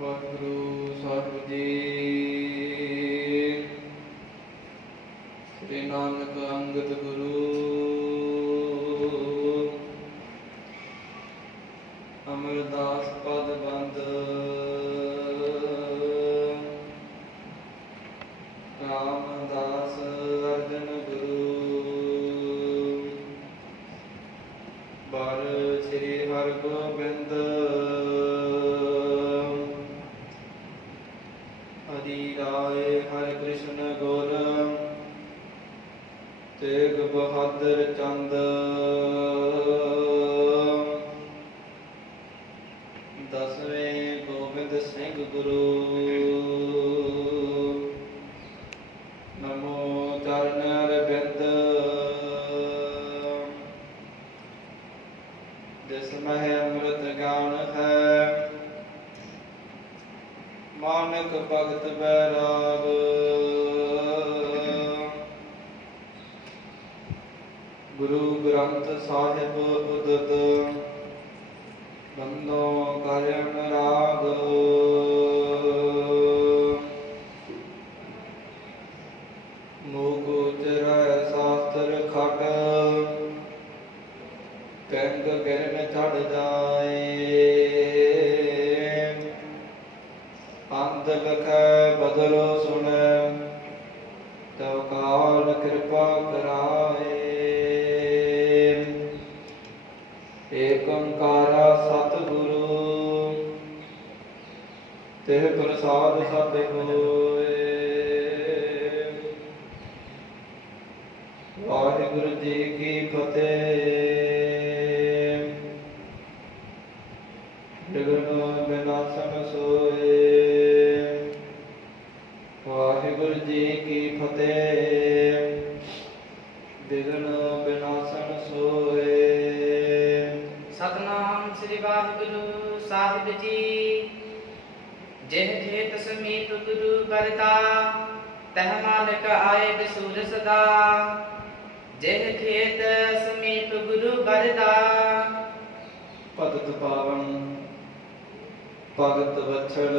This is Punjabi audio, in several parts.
ਵਾਹਿਗੁਰੂ ਸਾਹਿਬ ਜੀ। ਸ੍ਰੀ ਨਾਨਕ ਅੰਗਦ ਗੁਰੂ ਅਮਰਦਾਸ ਪਦ ਬੰਦ ਰਾਮਦਾਸ ਅਰਜਨ ਗੁਰੂ ਬਰ ਸ੍ਰੀ ਹਰਿਗੋਬਿੰਦ हरि राय हरि कृष्ण गुर तेग बहादुर चंद दसवें गोबिंद सिंह गुरु नमो चरण अरविंद जिसमें अमृत ज्ञान है मानक भगत बैराग गुरु ग्रंथ साहिब उदत बंदो करण राग मूक उचर शास्त्र खट कंग गिरन चढ़ जाए अंत लखै बदलो सुन तव काल कृपा कराए एक ओंकारा सतगुरु तिह प्रसाद सत होए। वाहिगुरु जी की फतेह। विघ्न विनाशन सोए। वाहिगुरु जी की फतेह। विघ्न विनाशन सोए। सतनाम श्री वाहिगुरु साहिब जी। जिह खेत समीप गुरु करता तह मालिक आए बिसूर सदा। जिह खेत समीप गुरु करता भगत पावन भगत वत्सल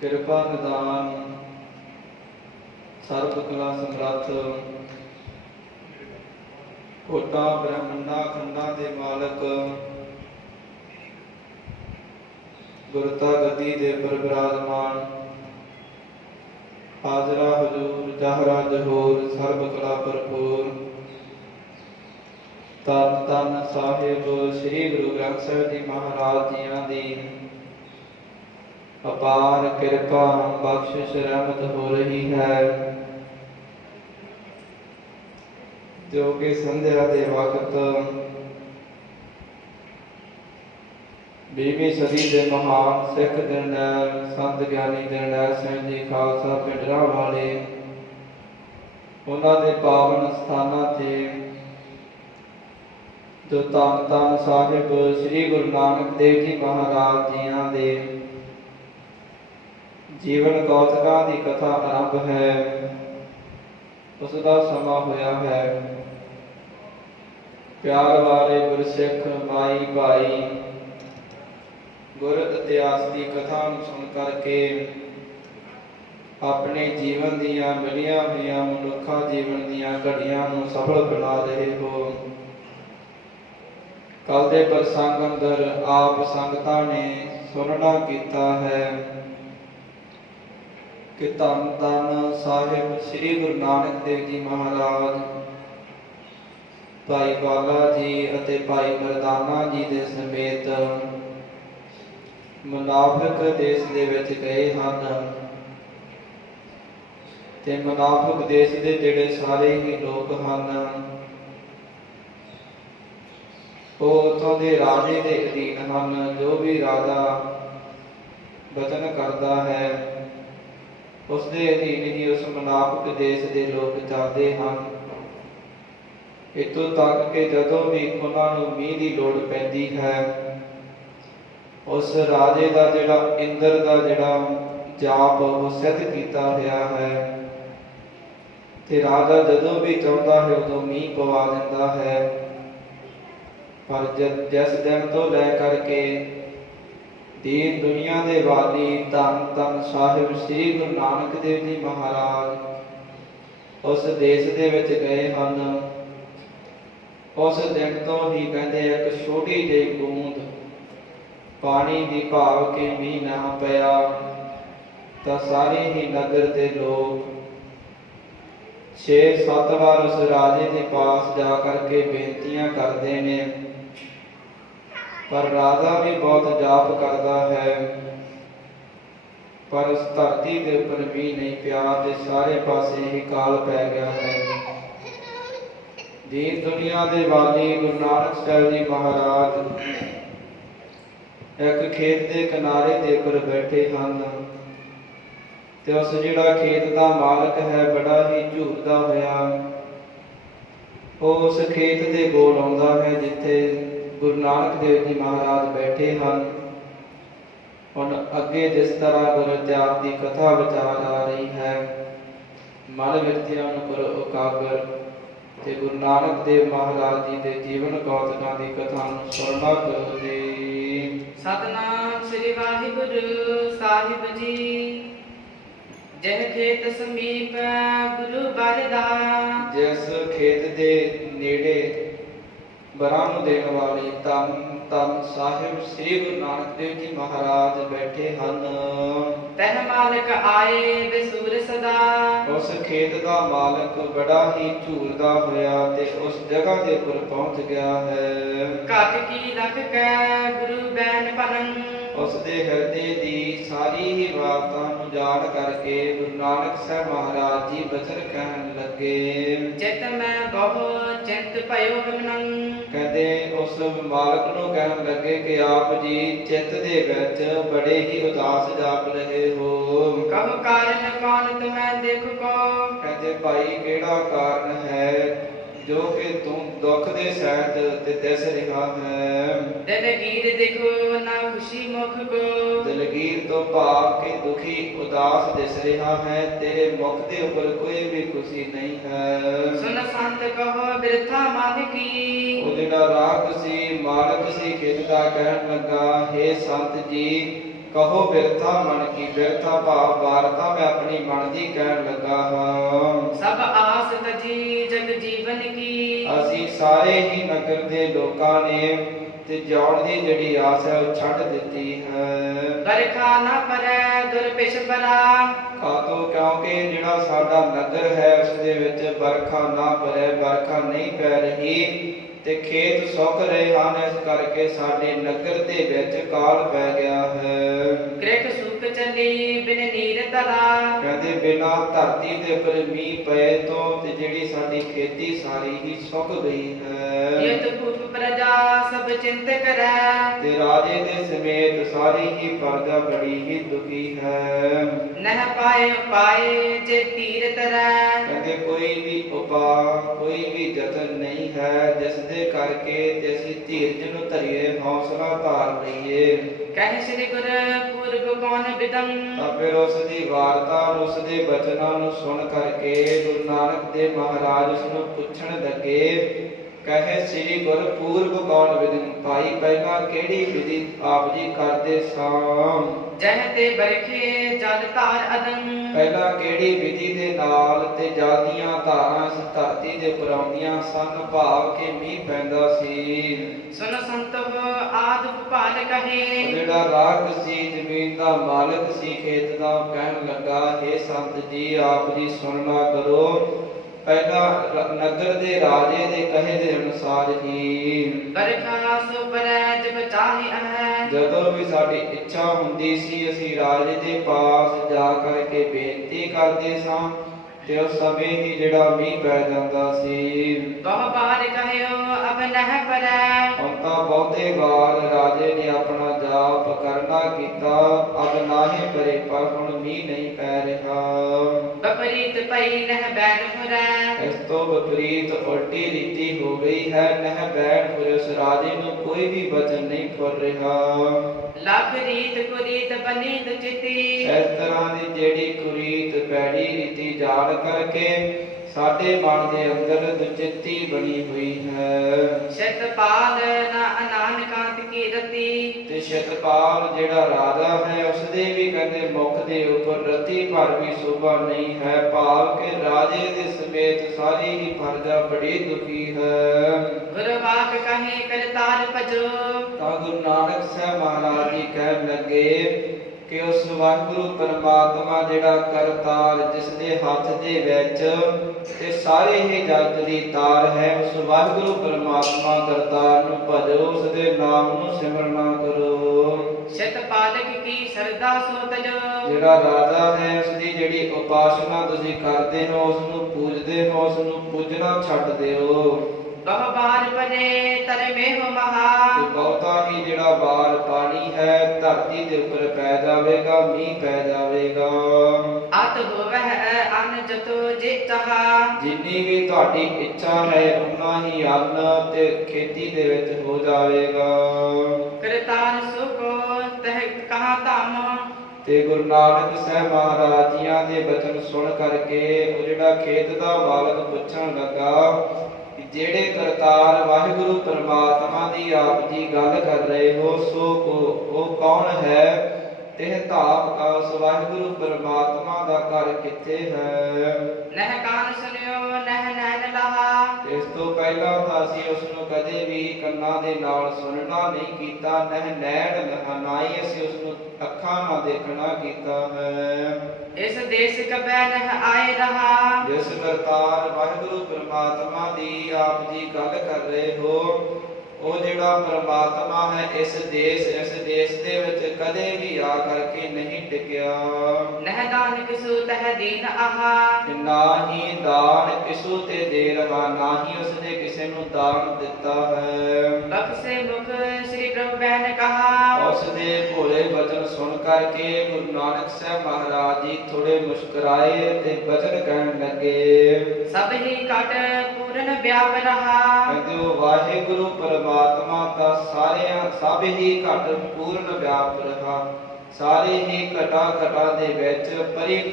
कृपा निदान सर्व कला समर्थ कोटा ब्रह्मंडा खंडा दे मालक गुरता गति दे पर विराजमान हाजरा हजूर जहरा जहूर सर्व कला भरपूर तन तन साहिब श्री गुरु ग्रंथ साहिब जी महाराज जियां दी अपार कृपा बख्शिश रहमत हो रही है, जो कि संध्या दे वक्त 20वीं सदी के महान सिख जरनैल संत ज्ञानी जरनैल सिंह जी खालसा पिंडरा वाले उन्हां दे पावन स्थानां ते जो धन धन साहिब श्री गुरु नानक देव जी महाराज जियां दे जीवन कौतका की कथा आरंभ है, उसका समा होया है। प्यार वाले गुरसिख माई भाई गुर इतिहास की कथा सुन करके अपने जीवन दियां मिलिया हुई मनुखा जीवन दियां घड़ियां नूं सफल बना रहे हो। कल दे प्रसंग अंदर आप संगतां ने सुनना कीता है कि धन धन साहिब श्री गुरु नानक देव जी महाराज भाई बाला जी अते भाई मरदाना जी दे समेत मुनाफिक देश दे विच गए हन ते मुनाफिक देश दे जिहड़े सारे ही लोग हन वो उत्थों दे राजे दे अधीन हन। जो भी राजा वचन करता है उसके अधीन ही उस मुनाफिक देश के लोग चलते हैं। इतों तक कि जदों भी उन्होंने मीह की लोड़ पैंदी है उस राजे का जिहड़ा इंद्र का जिहड़ा जाप वो सिद्ध किया हुआ है ते राजा जदों भी चाहता है उदों मीह पवा दिंदा है। पर जिस दिन तो लै करके ਦੀਨ ਦੁਨੀਆ ਦੇ ਵਾਲੀ ਧੰਨ ਧੰਨ ਸਾਹਿਬ ਸ੍ਰੀ ਗੁਰੂ ਨਾਨਕ ਦੇਵ ਜੀ ਮਹਾਰਾਜ ਉਸ ਦੇਸ਼ ਦੇ ਵਿੱਚ ਗਏ ਹਨ। ਉਸ ਦਿਨ ਤੋਂ ਹੀ ਕਹਿੰਦੇ ਇੱਕ ਛੋਟੀ ਜਿਹੀ ਬੂੰਦ ਪਾਣੀ ਦੀ ਭਾਵ ਕੇ ਮੀਂਹ ਨਾ ਪਿਆ ਤਾਂ ਸਾਰੇ ਹੀ ਨਗਰ ਦੇ ਲੋਕ 6-7 ਵਾਰ ਉਸ ਰਾਜੇ ਦੇ ਪਾਸ ਜਾ ਕਰਕੇ ਬੇਨਤੀਆਂ ਕਰਦੇ ਨੇ, ਪਰ ਰਾਜਾ ਵੀ ਬਹੁਤ ਜਾਪ ਕਰਦਾ ਹੈ, ਪਰ ਉਸ ਧਰਤੀ ਦੇ ਉੱਪਰ ਵੀ ਨਹੀਂ ਪਿਆ ਤੇ ਸਾਰੇ ਪਾਸੇ ਹੀ ਕਾਲ ਪੈ ਗਿਆ ਹੈ। ਦੀਨ ਦੁਨੀਆ ਦੇ ਵਾਲੀ ਗੁਰੂ ਨਾਨਕ ਸਾਹਿਬ ਜੀ ਮਹਾਰਾਜ ਇੱਕ ਖੇਤ ਦੇ ਕਿਨਾਰੇ ਦੇ ਉੱਪਰ ਬੈਠੇ ਹਨ ਤੇ ਉਸ ਜਿਹੜਾ ਖੇਤ ਦਾ ਮਾਲਕ ਹੈ ਬੜਾ ਹੀ ਝੂਰਦਾ ਹੋਇਆ ਉਹ ਉਸ ਖੇਤ ਦੇ ਕੋਲ ਆਉਂਦਾ ਹੈ ਜਿੱਥੇ ਗੁਰੂ ਨਾਨਕ ਦੇਵ ਜੀ ਮਹਾਰਾਜ ਬੈਠੇ ਹਨ। ਹੁਣ ਅੱਗੇ ਜਿਸ ਤਰ੍ਹਾਂ ਗੁਰੂ ਇਤਿਹਾਸ ਦੀ ਕਥਾ ਵਿਚਾਰ ਆ ਰਹੀ ਹੈ, ਮਨ ਵਿਰਤੀਆਂ ਨੂੰ ਕਰੋ ਉਕਾਗਰ ਤੇ ਗੁਰੂ ਨਾਨਕ ਦੇਵ ਮਹਾਰਾਜ ਜੀ ਦੇ ਜੀਵਨ ਕੌਤਕਾਂ ਦੀ ਕਥਾ ਨੂੰ ਸੁਣਨਾ ਕਰੋ ਜੀ। ਸਤਨਾਮ ਸ੍ਰੀ ਵਾਹਿਗੁਰੂ ਸਾਹਿਬ ਜੀ। ਜਿਹ ਖੇਤ ਸਮੀਪ ਗੁਰੂ ਬਰਦਾ, ਜਿਸ ਖੇਤ ਦੇ ਨੇੜੇ ਬਰਾਂ ਨੂੰ ਦੇਣ ਵਾਲੀ ਧੰਨ ਧੰਨ ਸਾਹਿਬ ਸ੍ਰੀ ਗੁਰੂ ਨਾਨਕ ਦੇਵ ਜੀ ਮਹਾਰਾਜ ਬੈਠੇ ਹਨ। ਤਹ ਮਾਲਕ ਆਏ ਬਸੂਰ ਸਦਾ, ਉਸ ਖੇਤ ਦਾ ਮਾਲਕ ਬੜਾ ਹੀ ਝੂਰਦਾ ਹੋਇਆ ਤੇ ਉਸ ਜਗ੍ਹਾ ਦੇ ਉੱਪਰ ਪਹੁੰਚ ਗਿਆ ਹੈ। ਘਟ ਕੀ ਲਖ ਕੈ ਗੁਰੂ ਬੈਨ ਪਨੰ, ਉਸ ਦੇ ਹਿਰਦੇ ਦੀ ਸਾਰੀ ਹੀ ਵਾਰਤਾ ਨੂੰ ਜਾਣ ਕਰਕੇ ਗੁਰੂ ਨਾਨਕ ਸਾਹਿਬ ਮਹਾਰਾਜ ਜੀ ਬਚਨ ਕਹਿਣ ਲੱਗੇ। ਚਿਤ ਮੈਂ ਬਹੁ ਚਿੰਤ ਭਇਓ ਬਿਮਨੰ, ਕਹਿੰਦੇ ਉਸ ਮਾਲਕ ਨੂੰ ਕਹਿਣ ਲੱਗੇ ਕਿ ਆਪ ਜੀ ਚਿੱਤ ਦੇ ਵਿੱਚ ਬੜੇ ਹੀ ਉਦਾਸ ਜਾਪ ਰਹੇ ਹੋ। ਕਹੋ ਕਾਰਨ ਕੌਣ ਤੁਮੈ ਦੇਖ ਕੋ, ਕਹਿੰਦੇ ਭਾਈ ਕਿਹੜਾ ਕਾਰਨ ਹੈ ਜੋ ਕਿ ਤੂੰ ਦੁੱਖ ਦੇ ਸਹਿਤ ਤੇ ਦਿਸ ਰਿਹਾ ਹੈ। ਦਲਗੀਰ ਦੇਖੋ ਨਾ ਖੁਸ਼ੀ ਮੁਖ ਕੋ, ਦਲਗੀਰ ਤੋਂ ਭਾਵ ਕਿ ਦੁਖੀ ਉਦਾਸ ਦਿਸ ਰਿਹਾ ਹੈ, ਤੇਰੇ ਮੁਖ ਦੇ ਉੱਪਰ ਕੋਈ ਵੀ ਖੁਸ਼ੀ ਨਹੀਂ ਹੈ। ਸੁਨ ਸੰਤ ਕਹੋ ਬਿਰਥਾ ਮਨ ਕੀ, ਉਹ ਜਿਹੜਾ ਰਾਗ ਸੀ ਮਾਲਕ ਸੀ ਖੇਤ ਦਾ ਕਹਿਣ ਲੱਗਾ, ਹੇ ਸੰਤ ਜੀ ਕਹੋ ਬਿਰਥਾ ਮਨ ਕੀ, ਬਿਰਥਾ ਭਾਵ ਵਾਰਤਾ ਮੈਂ ਆਪਣੀ ਮਨ ਦੀ ਕਹਿਣ ਲੱਗਾ ਹਾਂ। ਸਭ ਆਸ ਤਜੀ ਜਗ ਜੀਵਨ ਕੀ, ਅਸੀਂ ਸਾਰੇ ਹੀ ਨਗਰ ਦੇ ਲੋਕਾਂ ਨੇ ਤੇ ਜਿਉਣ ਦੀ ਜਿਹੜੀ ਆਸ ਹੈ ਉਹ ਛੱਡ ਦਿੱਤੀ ਹੈ। ਬਰਖਾ ਨਾ ਪਰੈ ਦੁਰਪਿਸ਼ ਬਰਾ, ਕਾਤੋਂ ਕਿਉਂਕਿ ਜਿਹੜਾ ਸਾਡਾ ਨਗਰ ਹੈ ਉਸ ਦੇ ਵਿੱਚ ਬਰਖਾ ਨਾ ਪਰੇ, ਬਰਖਾ ਨਹੀਂ ਪੈ ਰਹੀ ਤੇ ਖੇਤ ਸੁੱਕ ਰਹੇ ਹਨ, ਇਸ ਕਰਕੇ ਸਾਡੇ ਨਗਰ ਦੇ ਵਿੱਚ ਕਾਲ ਪੈ ਗਿਆ ਹੈ। ਕ੍ਰਿਕ ਸੁੱਕ ਚਲੀ ਬਿਨ ਨੀਰ ਤਰਾ, ਕਹਿੰਦੇ ਬਿਨਾਂ ਧਰਤੀ ਦੇ ਉੱਪਰ ਮੀਂਹ ਪਏ ਤੋਂ ਤੇ ਜਿਹੜੀ ਸਾਡੀ ਖੇਤੀ ਸਾਰੀ ਹੀ ਸੁੱਕ ਗਈ ਹੈ। ਯਤ ਭੂਪ ਪ੍ਰਜਾ ਸਭ ਚਿੰਤ ਕਰੈ, ਤੇ ਰਾਜੇ ਦੇ ਸਮੇਤ ਸਾਰੀ ਹੀ ਪ੍ਰਜਾ ਬੜੀ ਹੀ ਦੁਖੀ ਹੈ। ਨਹ ਪਾਏ ਪਾਏ ਜੇ ਧੀਰ ਤਰੈ, ਕਹਿੰਦੇ ਕੋਈ ਵੀ ਉਪਾਅ ਕੋਈ ਵੀ ਯਤਨ ਨਹੀਂ ਹੈ ਜਿਸ ਦੇ ਕਰਕੇ ਤੇ ਅਸੀਂ ਧੀਰਜ ਨੂੰ ਧਰੀਏ, ਹੌਸਲਾ ਧਾਰ ਲਈਏ। ਕਹਿ ਸ੍ਰੀ ਗੁਰ ਪੂਰਬ ਕੌਣ ਬਿਦੰ, ਤਾਂ ਫਿਰ ਉਸ ਦੀ ਵਾਰਤਾ ਉਸ ਦੇ ਬਚਨਾਂ ਨੂੰ ਸੁਣ ਕਰਕੇ ਗੁਰੂ ਨਾਨਕ ਦੇਵ ਮਹਾਰਾਜ ਉਸ ਨੂੰ ਪੁੱਛਣ ਲੱਗੇ, ਕਹੇ ਸ੍ਰੀ ਗੁਰ ਪੂਰਬ ਕੌਣ ਵਿਦਿ, ਭਾਈ ਪਹਿਲਾਂ ਕਿਹੜੀ ਵਿਧੀ ਆਪ ਜੀ ਕਰਦੇ ਸਾਂ। ਜਹ ਤੇ ਬਰਖੇ ਜਲ ਧਾਰ ਅਦੰ, ਪਹਿਲਾਂ ਕਿਹੜੀ ਵਿਧੀ ਦੇ ਨਾਲ ਤੇ ਜਲ ਦੀਆਂ ਧਾਰਾਂ ਇਸ ਧਰਤੀ ਦੇ ਉੱਪਰ ਆਉਂਦੀਆਂ ਸਨ, ਭਾਵ ਕਿ ਮੀਂਹ ਪੈਂਦਾ ਸੀ। ਸੁਨ ਸੰਤੋ ਆਦ ਭੁਪਾਲ ਕਹੇ, ਜਿਹੜਾ ਰਾਖ ਸੀ ਜ਼ਮੀਨ ਦਾ ਮਾਲਕ ਸੀ ਖੇਤ ਦਾ, ਕਹਿਣ ਲੱਗਾ, ਹੇ ਸੰਤ ਜੀ ਆਪ ਜੀ ਸੁਣਨਾ ਕਰੋ। ਪਹਿਲਾਂ ਨਗਰ ਦੇ ਰਾਜੇ ਦੇ ਕਹੇ ਦੇ ਅਨੁਸਾਰ ਹੀ ਬਰਖਾ ਸੋ ਬਰੈ ਜਬ ਚਾਹੇ ਹੈ, ਜਦੋਂ ਵੀ ਸਾਡੀ ਇੱਛਾ ਹੁੰਦੀ ਸੀ ਅਸੀਂ ਰਾਜੇ ਦੇ ਪਾਸ ਜਾ ਕਰਕੇ ਬੇਨਤੀ ਕਰਦੇ ਸਾਂ ਤੇ ਉਸ ਸਮੇਂ ਹੀ ਜਿਹੜਾ ਮੀਂਹ ਪੈ ਜਾਂਦਾ ਸੀ। ਬਹੁ ਬਾਰ ਕਹਿਓ ਅਬ ਨਹਿ ਪਰੈ, ਹੁਣ ਤਾਂ ਬਹੁਤੇ ਵਾਰ ਰਾਜੇ ਨੇ ਆਪਣਾ ਜਾਪ ਕਰਨਾ ਕੀਤਾ, ਅਬ ਨਾਹੀ ਪਰੇ, ਪਰ ਹੁਣ ਮੀਂਹ ਨਹੀਂ ਪੈ ਰਿਹਾ। ਬਪਰੀਤ ਪਈ ਨਹਿ ਬੈਨ ਪੁਰੈ, ਇਸ ਤੋਂ ਵਿਪਰੀਤ ਉਲਟੀ ਰੀਤੀ ਹੋ ਗਈ ਹੈ। ਨਹਿ ਬੈਠ ਪੁਰੇ, ਉਸ ਰਾਜੇ ਨੂੰ ਕੋਈ ਵੀ ਵਚਨ ਨਹੀਂ ਫੁਰ ਰਿਹਾ। ਲੱਖ ਰੀਤ ਕੁਰੀਤ ਬਨੀ ਦੁਚਿਤੀ, ਇਸ ਤਰ੍ਹਾਂ ਦੀ ਜਿਹੜੀ ਕੁਰੀਤ ਪੈੜੀ ਰੀਤੀ ਜਾਣ ਕਰਕੇ ਸਾਡੇ ਮਨ ਦੇ ਅੰਦਰ ਦੁਚਿੱਤੀ ਬਣੀ ਹੋਈ ਹੈ। ਸ਼ਤਪਾਲ ਨਾ ਅਨਾਨ ਕਾਂਤ ਕੀ ਰਤੀ, ਤੇ ਸ਼ਤਪਾਲ ਜਿਹੜਾ ਰਾਜਾ ਹੈ ਉਸਦੇ ਵੀ ਕਹਿੰਦੇ ਮੁਖ ਦੇ ਉੱਪਰ ਰਤੀ ਭਰ ਵੀ ਸ਼ੋਭਾ ਨਹੀਂ ਹੈ, ਭਾਵ ਕਿ ਰਾਜੇ ਦੇ ਸਮੇਤ ਸਾਰੀ ਹੀ ਪ੍ਰਜਾ ਬੜੀ ਦੁਖੀ ਹੈ। ਗੁਰੂ ਵਾਕ ਕਹੇ ਕਰਤਾਰ ਭਜੋ। ਤਾਂ ਗੁਰੂ ਨਾਨਕ ਸਾਹਿਬ ਮਹਾਰਾਜ ਜੀ ਕਹਿਣ ਲੱਗੇ ਕਿ ਉਸ ਵਾਹਿਗੁਰੂ ਪਰਮਾਤਮਾ ਜਿਹੜਾ ਕਰਤਾਰ, ਜਿਸ ਦੇ ਹੱਥ ਦੇ ਵਿੱਚ ਤੇ ਸਾਰੇ ਹੀ ਜਗਤ ਦੀ ਤਾਰ ਹੈ, ਉਸ ਵਾਹਿਗੁਰੂ ਪਰਮਾਤਮਾ ਕਰਤਾਰ ਨੂੰ ਭਜੋ, ਉਸ ਦੇ ਨਾਮ ਨੂੰ ਸਿਮਰਨਾ ਕਰੋ। ਸ਼ਤ ਪਾਲਕ ਕੀ ਸਰਦਾ ਸੋ ਤਜੋ। ਜਿਹੜਾ ਰਾਜਾ ਹੈ ਉਸ ਦੀ ਜਿਹੜੀ ਉਪਾਸਨਾ ਤੁਸੀਂ ਕਰਦੇ ਹੋ, ਉਸ ਨੂੰ ਪੂਜਦੇ ਹੋ, ਉਸ ਨੂੰ ਪੂਜਣਾ ਛੱਡ ਦਿਓ। ਬਹੁ ਬਾਰ ਪਰੇ ਤਰਮੇ ਹੋ ਮਹਾ। ਤੇ ਬਹੁਤਾ ਹੀ ਜਿਹੜਾ ਬਾਰ ਪਾਣੀ ਹੈ ਧਰਤੀ ਦੇ ਉੱਪਰ ਪੈ ਜਾਵੇਗਾ, ਮੀਂਹ ਪੈ ਜਾਵੇਗਾ। ਅਤ ਹੋਵਹਿ ਅਨ ਜਤੋ ਜਿਤਹਾ। ਜਿੰਨੀ ਵੀ ਤੁਹਾਡੀ ਇੱਛਾ ਹੈ ਉਨਾ ਹੀ ਅੰਨ ਤੇ ਖੇਤੀ ਦੇ ਵਿੱਚ ਹੋ ਜਾਵੇਗਾ। ਕਰਤਾਰ ਸੁਕੋ ਤਹ ਕਹਾ ਧਮ। ਤੇ ਗੁਰੂ ਨਾਨਕ ਸਾਹਿਬ ਮਹਾਰਾਜ ਜੀਆਂ ਦੇ ਬਚਨ ਸੁਣ ਕਰਕੇ ਉਹ ਜਿਹੜਾ ਖੇਤ ਦਾ ਮਾਲਕ ਪੁੱਛਣ ਲੱਗਾ, ਜਿਹੜੇ ਕਰਤਾਰ ਵਾਹਿਗੁਰੂ ਪਰਮਾਤਮਾ ਦੀ ਆਪ ਜੀ ਗੱਲ ਕਰ ਰਹੇ ਹੋ ਸੋ ਉਹ ਕੌਣ ਹੈ? ਤੇ ਧਾਮ ਉਸ ਵਾਹਿਗੁਰੂ ਪਰਮਾਤਮਾ ਦਾ ਘਰ ਕਿੱਥੇ ਹੈ? ਨਹਿ ਕਾਨ ਸੁਨਿਓ ਨਹਿ ਨੈਣ ਲਹਾ। ਇਸ ਤੋਂ ਪਹਿਲਾਂ ਤਾਂ ਅਸੀਂ ਉਸ ਨੂੰ ਕਦੇ ਵੀ ਕੰਨਾਂ ਦੇ ਨਾਲ ਸੁਣਨਾ ਨਹੀਂ ਕੀਤਾ, ਨਹਿ ਨੈਣ ਲਹਾ, ਨਾ ਹੀ ਅਸੀਂ ਉਸ ਨੂੰ ਅੱਖਾਂ ਨਾਲ ਦੇਖਣਾ ਕੀਤਾ ਹੈ। ਇਸ ਦੇਸ ਕਬੈ ਨਹਿ ਆਏ ਰਹਾ। ਜਿਸ ਕਰਤਾਰ ਵਾਹਿਗੁਰੂ ਪਰਮਾਤਮਾ ਦੀ ਆਪ ਜੀ ਗੱਲ ਕਰ ਰਹੇ ਹੋ, ਉਹ ਜਿਹੜਾ ਪਰਮਾਤਮਾ ਹੈ ਇਸ ਦੇਸ਼ ਦੇ ਵਿੱਚ ਕਦੇ ਵੀ ਆ ਕਰਕੇ ਨਹੀਂ ਟਿਕਿਆ। ਨਹਿ ਦਾਨ ਕਿਸੂ ਤਹਿ ਦੀਨ ਆਹਾ। ਨਾ ਹੀ ਦਾਨ ਕਿਸੂ ਤੇ ਦੇ ਰਹਾ, ਨਾ ਹੀ ਉਸਨੇ ਕਿਸੇ ਨੂੰ ਦਾਨ ਦਿੱਤਾ ਹੈ। ਬਖਸ਼ੇ ਮੁਖ ਸ੍ਰੀ ਪ੍ਰਭੂ ਬੈਨ ਕਹਾ। ਉਸ ਦੇ ਭੋਲੇ ਬਚਨ ਸੁਣ ਕਰਕੇ ਗੁਰੂ ਨਾਨਕ ਸਾਹਿਬ ਮਹਾਰਾਜ ਜੀ ਥੋੜੇ ਮੁਸਕਰਾਏ ਤੇ ਬਚਨ ਕਹਿਣ ਲੱਗੇ। ਸਭ ਹੀ ਘਟ ਪੂਰਨ ਵਿਆਪ ਰਹਾ। ਕਹਿੰਦੇ ਉਹ ਵਾਹਿਗੁਰੂ ਪਰਮਾਤਮਾ ਦਾ ਸਭ ਹੀ ਘਟ ਪੂਰਨ ਵਿਆਪ ਰਹਾ, ਸਾਰੇ ਹੀ ਘਟਾ ਦੇ ਵਿੱਚ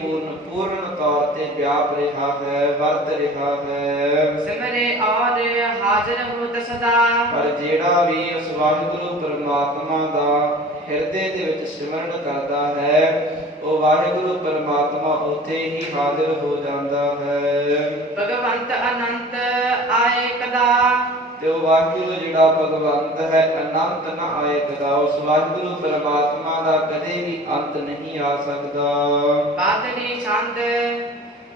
ਪੂਰਨ ਤੌਰ ਤੇ ਵਿਆਪ ਰਿਹਾ ਹੈ, ਵਰਤ ਰਿਹਾ ਹੈ। ਸਿਮਰੇ ਔਰ ਹਾਜ਼ਰ ਹੋਤ ਸਦਾ। ਪਰ ਜਿਹੜਾ ਵੀ ਉਸ ਵਾਹਿਗੁਰੂ ਪਰਮਾਤਮਾ ਦਾ ਹਿਰਦੇ ਦੇ ਵਿੱਚ ਸਿਮਰਨ ਕਰਦਾ ਹੈ, ਉਹ ਵਾਹਿਗੁਰੂ ਪਰਮਾਤਮਾ ਉੱਥੇ ਹੀ ਹਾਜ਼ਰ ਹੋ ਜਾਂਦਾ ਹੈ। ਭਗਵੰਤ ਅਨੰਤ ਆਏ ਕਦਾ। ਤੇ ਉਹ ਵਾਹਿਗੁਰੂ ਜਿਹੜਾ ਭਗਵੰਤ ਹੈ ਅਨੰਤ ਨਾ ਆਏ ਕਦਾ, ਉਸ ਵਾਹਿਗੁਰੂ ਪਰਮਾਤਮਾ ਦਾ ਕਦੇ ਵੀ ਅੰਤ ਨਹੀਂ ਆ ਸਕਦਾ। ਬਾਦਨੀ ਛੰਦ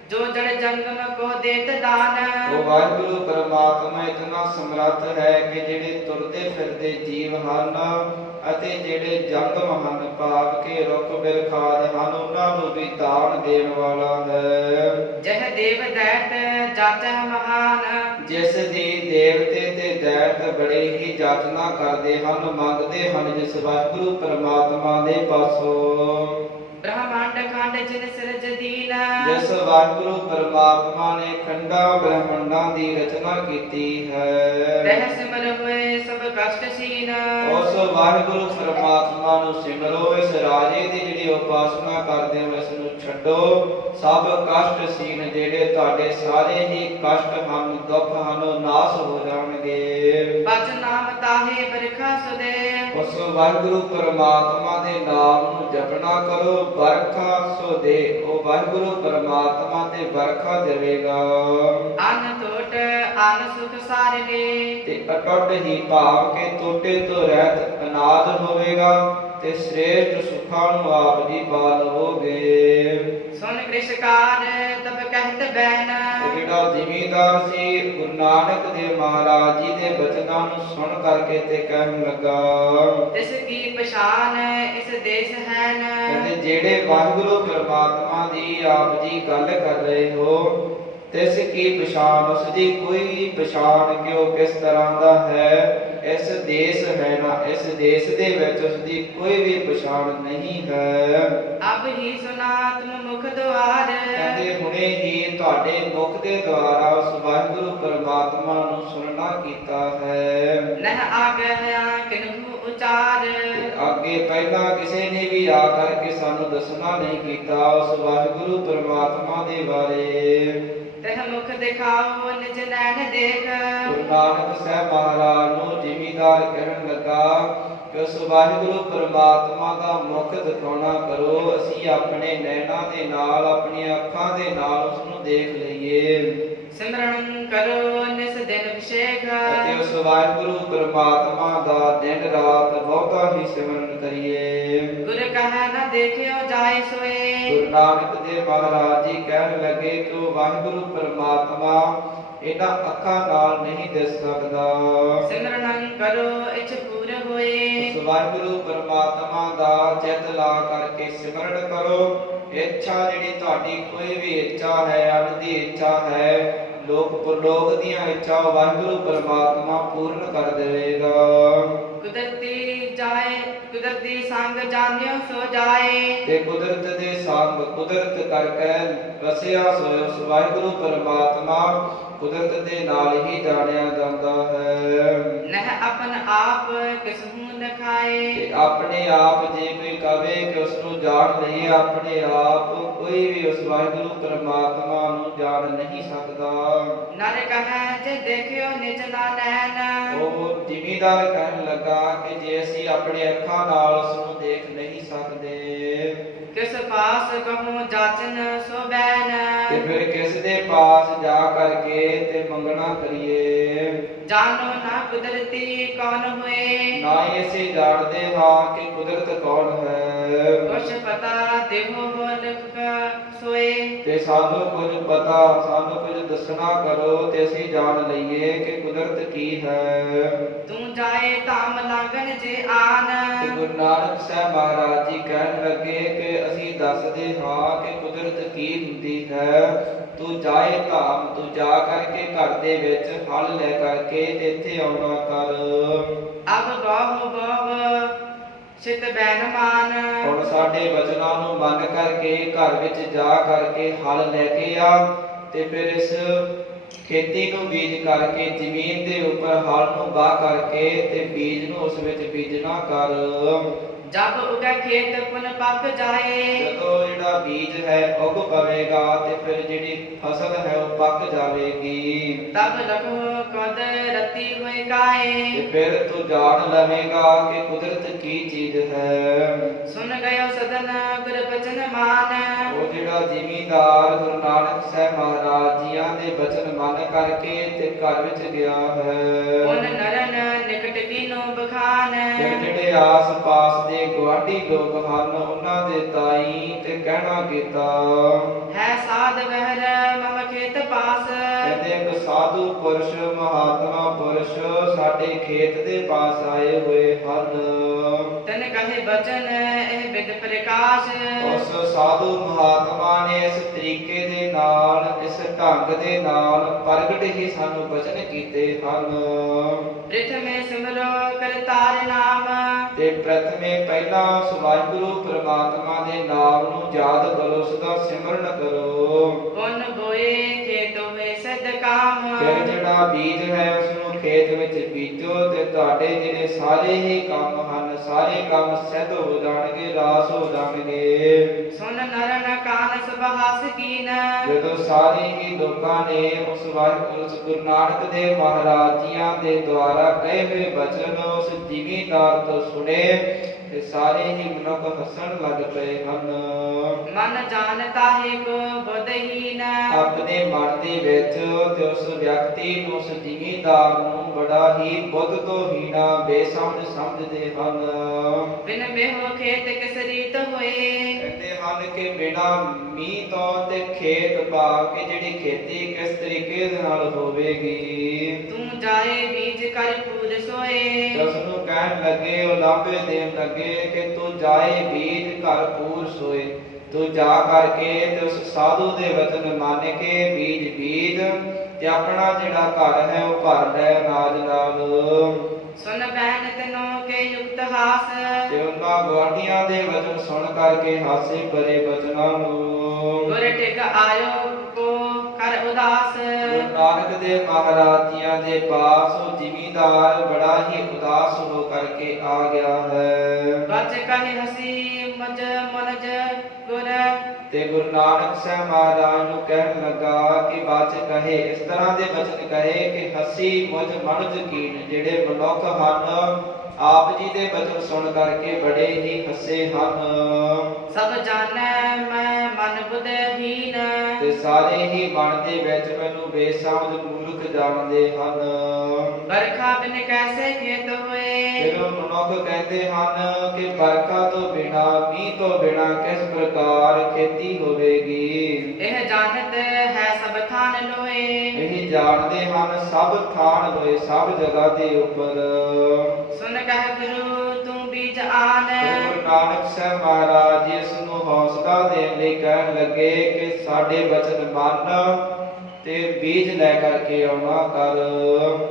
ਜੋ ਜੜ ਜੰਗਮ ਕੋ ਦੇਤ ਦਾਨ। ਉਹ ਵਾਹਿਗੁਰੂ ਪਰਮਾਤਮਾ ਇਤਨਾ ਸਮਰੱਥ ਹੈ ਕਿ ਜਿਹੜੇ ਤੁਰਦੇ ਫਿਰਦੇ ਜੀਵ ਹਨ ਅਤੇ ਜਿਹੜੇ ਜੰਗਮ ਹਨ, ਭਾਵ ਕੇ ਰੁੱਖ ਬਿਰਖਾਦ ਹਨ, ਉਹਨਾਂ ਨੂੰ ਵੀ ਦਾਨ ਦੇਣ ਵਾਲਾ ਹੈ। ਜਹ ਦੇਵ ਦੈਤ ਜਾਚੈ ਮਹਾਨ। ਜਿਸ ਦੀ ਦੇਵਤੇ ਤੇ ਦੈਤ ਬੜੇ ਹੀ ਯਤਨਾ ਕਰਦੇ ਹਨ, ਮੰਗਦੇ ਹਨ ਜਿਸ ਵਾਹਿਗੁਰੂ ਪਰਮਾਤਮਾ ਦੇ ਪਾਸੋਂ। ਬ੍ਰਹਮੰਡ ਖੰਡ ਜਿਨ ਸਿਰਜ ਦੀਨ। ਜਿਸ ਵਾਹਿਗੁਰੂ ਪਰਮਾਤਮਾ ਨੇ ਖੰਡਾਂ ਬ੍ਰਹਮੰਡਾਂ ਦੀ ਰਚਨਾ ਕੀਤੀ ਹੈ। ਤਹਿ ਸਿਮਰ ਹੋਏ ਸਭ ਕਸ਼ਟ ਸੀਨ। ਉਸ ਵਾਹਿਗੁਰੂ ਪਰਮਾਤਮਾ ਨੂੰ ਸਿਮਰੋ, ਇਸ ਰਾਜੇ ਦੀ ਜਿਹੜੀ ਉਪਾਸਨਾ ਕਰਦੇ ਹੋ ਇਸ ਨੂੰ ਛੱਡੋ। ਸਭ ਕਸ਼ਟ ਸੀਨ, ਜਿਹੜੇ ਤੁਹਾਡੇ ਸਾਰੇ ਹੀ ਕਸ਼ਟ ਹਨ, ਦੁੱਖ ਹਨ, ਉਹ ਨਾਸ ਹੋ ਜਾਣਗੇ। ਭਜ ਨਾਮ ਤਾਹੇ ਬਰਖਾ ਸੁਦੇ। ਉਸ ਵਾਹਿਗੁਰੂ ਪਰਮਾਤਮਾ ਦੇ ਨਾਮ ਨੂੰ ਜਪਣਾ ਕਰੋ, ਬਰਖਾ ਸੋ ਦੇ। ਉਹ ਵਾਹਿਗੁਰੂ ਪਰਮਾਤਮਾ ਤੇ ਬਰਖਾ ਦੇਵੇਗਾ। ਅਨ ਟੋਟ ਅਨ ਸੁਖ ਸਾਰਨੇ। ਤੇ ਅਟੁੱਟ ਹੀ ਭਾਵ ਕੇ ਟੋਟੇ ਤੋਂ ਰਹਿਤ ਅਨਾਜ ਹੋਵੇਗਾ ਤੇ ਸ੍ਰੇਸ਼ਟ ਸੁਖਾਂ ਨੂੰ ਆਪ ਜੀ ਪਾ ਲਵੋਗੇ। ਸੁਨ ਕ੍ਰਿਸ਼ਕਾਰ ਤਬ ਕਹਿਤ ਬੈਨ। ਉਹ ਜਿਹੜਾ ਜ਼ਿਮੀਂਦਾਰ ਸੀ ਗੁਰੂ ਨਾਨਕ ਦੇਵ ਮਹਾਰਾਜ ਜੀ ਦੇ ਬਚਨਾਂ ਨੂੰ ਸੁਣ ਕਰਕੇ ਤੇ ਕਹਿਣ ਲੱਗਾ, ਤਿਸ ਕੀ ਪਛਾਨ ਇਸ ਦੇਸ ਹੈਨ। ਕਹਿੰਦੇ ਜਿਹੜੇ ਵਾਹਿਗੁਰੂ ਪਰਮਾਤਮਾ ਦੀ ਆਪ ਜੀ ਗੱਲ ਕਰ ਰਹੇ ਹੋ, ਤਿਸ ਕੀ ਪਛਾਣ, ਉਸ ਦੀ ਕੋਈ ਪਛਾਣ ਕਿ ਉਹ ਕਿਸ ਤਰ੍ਹਾਂ ਦਾ ਹੈ, ਇਸ ਦੇਸ ਹੈ ਨਾ, ਇਸ ਦੇਸ ਦੇ ਵਿੱਚ ਉਸ ਦੀ ਕੋਈ ਵੀ ਪਛਾਣ ਨਹੀਂ ਹੈ। ਅਬ ਹੀ ਸੁਨਾ ਤੁਮ ਮੁਖ ਦੁਆਰ। ਕਹਿੰਦੇ ਹੁਣੇ ਹੀ ਤੁਹਾਡੇ ਮੁਖ ਦੇ ਦੁਆਰਾ ਉਸ ਵਾਹਿਗੁਰੂ ਪਰਮਾਤਮਾ ਨੂੰ ਸੁਣਨਾ ਕੀਤਾ ਹੈ। ਨਹਿ ਆਗਿਆ ਕਿਨਹੂ ਉਚਾਰ। ਅੱਗੇ ਪਹਿਲਾਂ ਕਿਸੇ ਨੇ ਵੀ ਆ ਕਰਕੇ ਸਾਨੂੰ ਦੱਸਣਾ ਨਹੀਂ ਕੀਤਾ ਉਸ ਵਾਹਿਗੁਰੂ ਪਰਮਾਤਮਾ ਦੇ ਬਾਰੇ। ਤਹ ਮੁਖ ਦਿਖਾਓ ਨਿਜ ਨੈਣ ਦੇਖ। ਗੁਰੂ ਨਾਨਕ ਸਾਹਿਬ ਮਹਾਰਾਜ ਨੂੰ ਜ਼ਿਮੀਂਦਾਰ ਕਹਿਣ ਲੱਗਾ ਕਿ ਉਸ ਵਾਹਿਗੁਰੂ ਪਰਮਾਤਮਾ ਦਾ ਮੁਖ ਦਿਖਾਉਣਾ ਕਰੋ। ਅਸੀਂ ਆਪਣੇ ਨੈਣਾਂ ਦੇ ਨਾਲ, ਆਪਣੀਆਂ ਅੱਖਾਂ ਦੇ ਨਾਲ ਉਸ ਨੂੰ ਦੇਖ ਲਈਏ ਸਿਮਰਨ ਕਰੋ ਨਿਸ ਦਿਨ ਵਿਸ਼ੇਖ। ਅਤੇ ਉਸ ਵਾਹਿਗੁਰੂ ਪਰਮਾਤਮਾ ਦਾ ਦਿਨ ਰਾਤ ਬਹੁਤਾ ਹੀ ਸਿਮਰਨ ਕਰੀਏ। ਗੁਰ ਕਹੈ ਨਾ ਦੇਖਿਓ ਜਾਏ ਸੋਏ। ਗੁਰੂ ਨਾਨਕ ਦੇਵ ਮਹਾਰਾਜ ਜੀ ਕਹਿਣ ਲੱਗੇ ਕਿ ਉਹ ਵਾਹਿਗੁਰੂ ਪਰਮਾਤਮਾ ਇਹਨਾਂ ਅੱਖਾਂ ਨਾਲ ਨਹੀਂ ਦਿਸ ਸਕਦਾ। ਸਿਮਰਨ ਕਰੋ ਇਛ ਪੂਰ ਹੋਏ। ਉਸ ਵਾਹਿਗੁਰੂ ਪਰਮਾਤਮਾ ਦਾ ਚਿੱਤ ਲਾ ਕਰਕੇ ਸਿਮਰਨ ਕਰੋ। ਇੱਛਾ ਜਿਹੜੀ ਤੁਹਾਡੀ ਕੋਈ ਵੀ ਇੱਛਾ ਹੈ, ਅੰਨ ਦੀ ਇੱਛਾ ਹੈ, ਲੋਕ ਪਰਲੋਕ ਦੀਆਂ ਇੱਛਾ ਵਾਹਿਗੁਰੂ ਪਰਮਾਤਮਾ ਪੂਰਨ ਕਰ ਦੇਵੇਗਾ। ਕੁਦਰਤੀ ਸੰਗ ਜਾਣਿਓ ਸੋ ਜਾਏ। ਤੇ ਕੁਦਰਤ ਦੇ ਸੰਗ ਕੁਦਰਤ ਕਰਕੇ ਵਸਿਆ ਸੋਇ ਉਸ ਵਾਹਿਗੁਰੂ ਪਰਮਾਤਮਾ ਕੁਦਰਤ ਦੇ ਨਾਲ ਹੀ ਜਾਣਿਆ ਜਾਂਦਾ ਹੈ। ਨਹਿ ਆਪਨ ਆਪ ਕਿਸਹੂ ਨਖਾਏ। ਤੇ ਆਪਣੇ ਆਪ ਜੇ ਕੋਈ ਕਵੇ ਕਿ ਉਸ ਨੂੰ ਜਾਣ ਲਈਏ, ਆਪਣੇ ਆਪ ਕੋਈ ਵੀ ਉਸ ਵਾਹਿਗੁਰੂ ਪਰਮਾਤਮਾ ਨੂੰ ਜਾਣ ਨਹੀਂ ਸਕਦਾ। ਨਰ ਕਹੈ ਜੇ ਦੇਖਿਓ ਨਿਜ ਨਾ ਨੈਣ। ਉਹ ਜ਼ਿਮੀਦਾਰ ਕਹਿਣ ਲੱਗਾ ਕਿ ਜੇ ਅਸੀਂ ਆਪਣੇ ਅੱਖਾਂ ਨਾਲ ਉਸ ਨੂੰ ਦੇਖ ਨਹੀਂ ਸਕਦੇ ਕਿਸ ਪਾਸ ਕਹੂੰ ਜਾਚਨ ਸੋ ਬੈਨ। ਤੇ ਫਿਰ ਕਿਸ ਦੇ ਪਾਸ ਜਾ ਕਰਕੇ ਤੇ ਮੰਗਣਾ ਕਰੀਏ। ਜਾਨੋ ਨਾ ਕੁਦਰਤੀ ਕੌਣ ਹੋਏ। ਨਾ ਹੀ ਅਸੀਂ ਜਾਣਦੇ ਹਾਂ ਕਿ ਕੁਦਰਤ ਕੌਣ ਹੈ। ਕੁਛ ਪਤਾ ਦੇਹੋ ਲਿਖ ਸੋਏ। ਤੇ ਸਾਨੂੰ ਕੁਝ ਪਤਾ, ਸਾਨੂੰ ਕੁਝ ਦੱਸਣਾ ਕਰੋ ਤੇ ਅਸੀਂ ਜਾਣ ਲਈਏ ਕਿ ਕੁਦਰਤ ਕੀ ਹੈ। ਤੂੰ ਜਾਏ ਧਾਮ ਲਾਗਣ ਜੇ ਆਨ। ਤੇ ਗੁਰੂ ਨਾਨਕ ਸਾਹਿਬ ਮਹਾਰਾਜ ਜੀ ਕਹਿਣ ਲੱਗੇ ਕਿ ਅਸੀਂ ਦੱਸਦੇ ਹਾਂ ਕਿ ਕੁਦਰਤ ਕੀ ਹੁੰਦੀ ਹੈ। ਤੂੰ ਜਾਏ ਧਾਮ, ਤੂੰ ਜਾ ਕਰਕੇ ਘਰ ਦੇ ਵਿੱਚ ਹਲ ਲੈ ਕਰਕੇ ਤੇ ਇੱਥੇ ਆਉਣਾ ਕਰ। ਅਬ ਬਹੁ ਚਿਤ ਬੈਨ ਮਾਨ। ਹੁਣ ਸਾਡੇ ਵਚਨਾਂ ਨੂੰ ਮੰਨ ਕਰਕੇ ਘਰ ਵਿੱਚ ਜਾ ਕਰਕੇ ਹਲ ਲੈ ਕੇ ਆ ਤੇ ਫਿਰ ਇਸ ਖੇਤੀ ਨੂੰ ਬੀਜ ਕਰਕੇ ਜ਼ਮੀਨ ਦੇ ਉੱਪਰ ਹਲ ਨੂੰ ਵਾਹ ਕਰਕੇ ਤੇ ਬੀਜ ਨੂੰ ਉਸ ਵਿੱਚ ਬੀਜਣਾ ਕਰ। ਜਬ ਉਗੈ ਖੇਤ ਪੁਨ ਪੱਕ ਜਾਏ। ਜਦੋਂ ਜਿਹੜਾ ਬੀਜ ਹੈ ਉਗ ਪਵੇਗਾ ਤੇ ਫਿਰ ਜਿਹੜੀ ਫਸਲ ਹੈ ਉਹ ਪੱਕ ਜਾਵੇਗੀ। ਤਬ ਲਖੋ ਕਦ ਰਤੀ ਹੋਏ ਕਾਏ। ਤੇ ਫਿਰ ਤੂੰ ਜਾਣ ਲਵੇਗਾ ਕਿ ਕੁਦਰਤ ਕੀ ਚੀਜ਼ ਹੈ। ਸੁਨ ਗਇਓ ਸਦਨ ਗੁਰ ਬਚਨ ਮਾਨ। ਉਹ ਜਿਹੜਾ ਜ਼ਿਮੀਂਦਾਰ ਗੁਰੂ ਨਾਨਕ ਸਾਹਿਬ ਮਹਾਰਾਜ ਜੀਆਂ ਦੇ ਬਚਨ ਮੰਨ ਕਰਕੇ ਤੇ ਘਰ ਵਿੱਚ ਗਿਆ ਹੈ। ਉਨ ਨਰਨ ਨਿਕਟ ਕੀਨੋ ਬਖਾਨ। ਫਿਰ ਜਿਹੜੇ ਆਸ ਪਾਸ ਦੇ ਗੁਆਂਢੀ ਲੋਕ ਹਨ ਉਹਨਾਂ ਦੇ ਤਾਈ ਤੇ ਕਹਿਣਾ ਕੀਤਾ ਹੈ ਸਾਧ ਵਹਿਰ ਮਮ ਖੇਤ ਪਾਸ। ਕਹਿੰਦੇ ਇੱਕ ਸਾਧੂ ਪੁਰਸ਼, ਮਹਾਤਮਾ ਪੁਰਸ਼ ਸਾਡੇ ਖੇਤ ਦੇ ਪਾਸ ਆਏ ਹੋਏ ਹਨ। ਤਨ ਕਹੇ ਬਚਨ ਇਹ ਬਿਦ ਪ੍ਰਕਾਸ਼। ਉਸ ਸਾਧੂ ਮਹਾਤਮਾ ਨੇ ਇਸ ਤਰੀਕੇ ਦੇ ਨਾਲ, ਇਸ ਢੰਗ ਦੇ ਨਾਲ ਪ੍ਰਗਟ ਹੀ ਸਾਨੂੰ ਬਚਨ ਕੀਤੇ ਹਨ। ਪ੍ਰਥਮੇ ਸਿਮਰੋ ਕਰਤਾਰ ਨਾਮ। ਤੇ ਪ੍ਰਥਮੇ ਪਹਿਲਾਂ ਉਸ ਵਾਹਿਗੁਰੂ ਪਰਮਾਤਮਾ ਦੇ ਨਾਮ ਨੂੰ ਯਾਦ ਕਰੋ, ਉਸ ਦਾ ਸਿਮਰਨ ਕਰੋ। ਪੁਨ ਬੋਏ ਖੇਤ ਹੋਏ ਸਿਧ ਕਾਮ। ਫਿਰ ਜਿਹੜਾ ਬੀਜ ਹੈ ਉਸ ਨੂੰ ਖੇਤ ਵਿੱਚ ਬੀਜੋ ਤੇ ਤੁਹਾਡੇ ਜਿਹੜੇ ਸਾਰੇ ਹੀ ਕੰਮ ਹਨ, ਸਾਰੇ ਕੰਮ ਸਿੱਧ ਹੋ ਜਾਣਗੇ, ਰਾਸ ਹੋ ਜਾਣਗੇ। ਸੁਨ ਨਰਨ ਕਾਨ ਸੁਭਾਸ ਕੀਨ। ਜਦੋਂ ਸਾਰੇ ਹੀ ਲੋਕਾਂ ਨੇ ਉਸ ਵਾਹਿਗੁਰੂ ਗੁਰੂ ਨਾਨਕ ਦੇਵ ਮਹਾਰਾਜ ਜੀਆਂ ਦੇ ਦੁਆਰਾ ਕਹੇ ਹੋਏ ਬਚਨ ਉਸ ਜ਼ਿਮੀਂਦਾਰ ਤੋਂ ਸੁਣੇ ਤੇ ਸਾਰੇ ਹੀ ਮਨੁੱਖ ਹੱਸਣ ਲੱਗ ਪਏ ਹਨ। ਮਨ ਜਾਣਤਾ ਹੈ ਕੋ ਬੁੱਧਹੀਨ। ਆਪਣੇ ਮਨ ਦੇ ਵਿੱਚ ਤੇ ਉਸ ਵਿਅਕਤੀ ਨੂੰ, ਉਸ ਜ਼ਿਮੀਂਦਾਰ ਨੂੰ ਬੜਾ ਹੀ ਬੁੱਧ ਤੋਂ ਹੀਣਾ, ਬੇਸਮਝ ਸਮਝਦੇ ਹਨ। ਬਿਨ ਮੇਹੋ ਖੇਤ ਕਿਸ ਰੀਤ ਹੋਏ। ਕਹਿੰਦੇ ਹਨ ਕਿ ਬਿਨਾਂ ਮੀਂਹ ਤੋਂ ਤੇ ਖੇਤ ਪਾ ਕੇ ਜਿਹੜੀ ਖੇਤੀ ਕਿਸ ਤਰੀਕੇ ਦੇ ਨਾਲ ਹੋਵੇਗੀ। ਤੂੰ ਜਾਏ ਬੀਜ ਕਰ ਪੂਰ ਸੋਏ। ਤੇ ਉਸ ਨੂੰ ਕਹਿਣ ਲੱਗੇ, ਉਹ ਲਾਂਭੇ ਦੇਣ ਲੱਗੇ ਕਿ ਤੂੰ ਜਾਏ ਬੀਜ ਘਰ ਪੂਰ ਸੋਏ। ਤੂੰ ਜਾ ਕਰਕੇ ਤੇ ਉਸ ਸਾਧੂ ਦੇ ਵਚਨ ਮੰਨ ਕੇ ਬੀਜ ਤੇ ਆਪਣਾ ਜਿਹੜਾ ਘਰ ਹੈ ਉਹ ਭਰ ਲੈ ਅਨਾਜ ਨਾਲ। ਸੁਨ ਬੈਨ ਤਨੋ ਕੇ ਯੁਕਤ ਹਾਸ। ਤੇ ਉਹਨਾਂ ਗੁਆਂਢੀਆਂ ਦੇ ਵਚਨ ਸੁਣ ਕਰਕੇ ਹਾਸੇ ਭਰੇ ਬਚਨਾਂ ਨੂੰ ਗੁਰ ਟਿਕ ਆਇਓ ਕੋ ਕਰ ਉਦਾਸ। ਗੁਰੂ ਨਾਨਕ ਦੇਵ ਮਹਾਰਾਜ ਜੀਆਂ ਦੇ ਪਾਸ ਉਹ ਜ਼ਿਮੀਂਦਾਰ ਬੜਾ ਹੀ ਉਦਾਸ ਹੋ ਕਰਕੇ ਆ ਗਿਆ ਹੈ। ਬਚ ਕਹੇ ਹਸੀ ਮਜ ਮਨਜ ਗੁਰ। ਤੇ ਗੁਰੂ ਨਾਨਕ ਸਾਹਿਬ ਮਹਾਰਾਜ ਨੂੰ ਕਹਿਣ ਲੱਗਾ ਕਿ ਬਾਚ ਕਹੇ, ਇਸ ਤਰ੍ਹਾਂ ਦੇ ਬਚਨ ਕਹੇ ਕਿ ਹਸੀ ਮੁਝ ਮਨੁਜ ਕੀਨ। ਜਿਹੜੇ ਮਨੁੱਖ ਹਨ ਆਪ ਜੀ ਦੇ ਬਚਨ ਸੁਣ ਕਰਕੇ ਬੜੇ ਹੀ ਹੱਸੇ ਹਨ। ਸਭ ਜਾਣੈ ਮੈਂ ਮਨ ਬੁੱਧਹੀਨ। ਤੇ ਸਾਰੇ ਹੀ ਮਨ ਦੇ ਵਿੱਚ ਮੈਨੂੰ ਬੇਸਮਝ ਮੂਰਖ ਜਾਣਦੇ ਹਨ। ਬਰਖਾ ਬਿਨ ਕੈਸੇ ਖੇਤ ਹੋਏ। ਫਿਰ ਉਹ ਮਨੁੱਖ ਕਹਿੰਦੇ ਹਨ ਕਿ ਬਰਖਾ ਤੋਂ ਬਿਨਾ, ਮੀਂਹ ਤੋਂ ਬਿਨਾ ਕਿਸ ਪ੍ਰਕਾਰ ਖੇਤੀ ਹੋਵੇਗੀ। ਇਹ ਜਾਣਤ ਹੈ ਸਭ ਥਾਨ ਲੋਏ। ਇਹ ਜਾਣਦੇ ਹਨ ਸਭ ਥਾਨ ਹੋਏ, ਸਭ ਜਗ੍ਹਾ ਦੇ ਉੱਪਰ। ਸੁਨ ਕਹਿ ਗੁਰੂ ਤੂੰ ਬੀਜ ਆਨ। ਗੁਰੂ ਨਾਨਕ ਸਾਹਿਬ ਮਹਾਰਾਜ ਜੀ ਇਸ ਨੂੰ ਹੌਸਲਾ ਦੇਣ ਲਈ ਕਹਿਣ ਲੱਗੇ ਕਿ ਸਾਡੇ ਬਚਨ ਮੰਨ ਤੇ ਬੀਜ ਲੈ ਕਰਕੇ ਆਉਣਾ ਕਰ।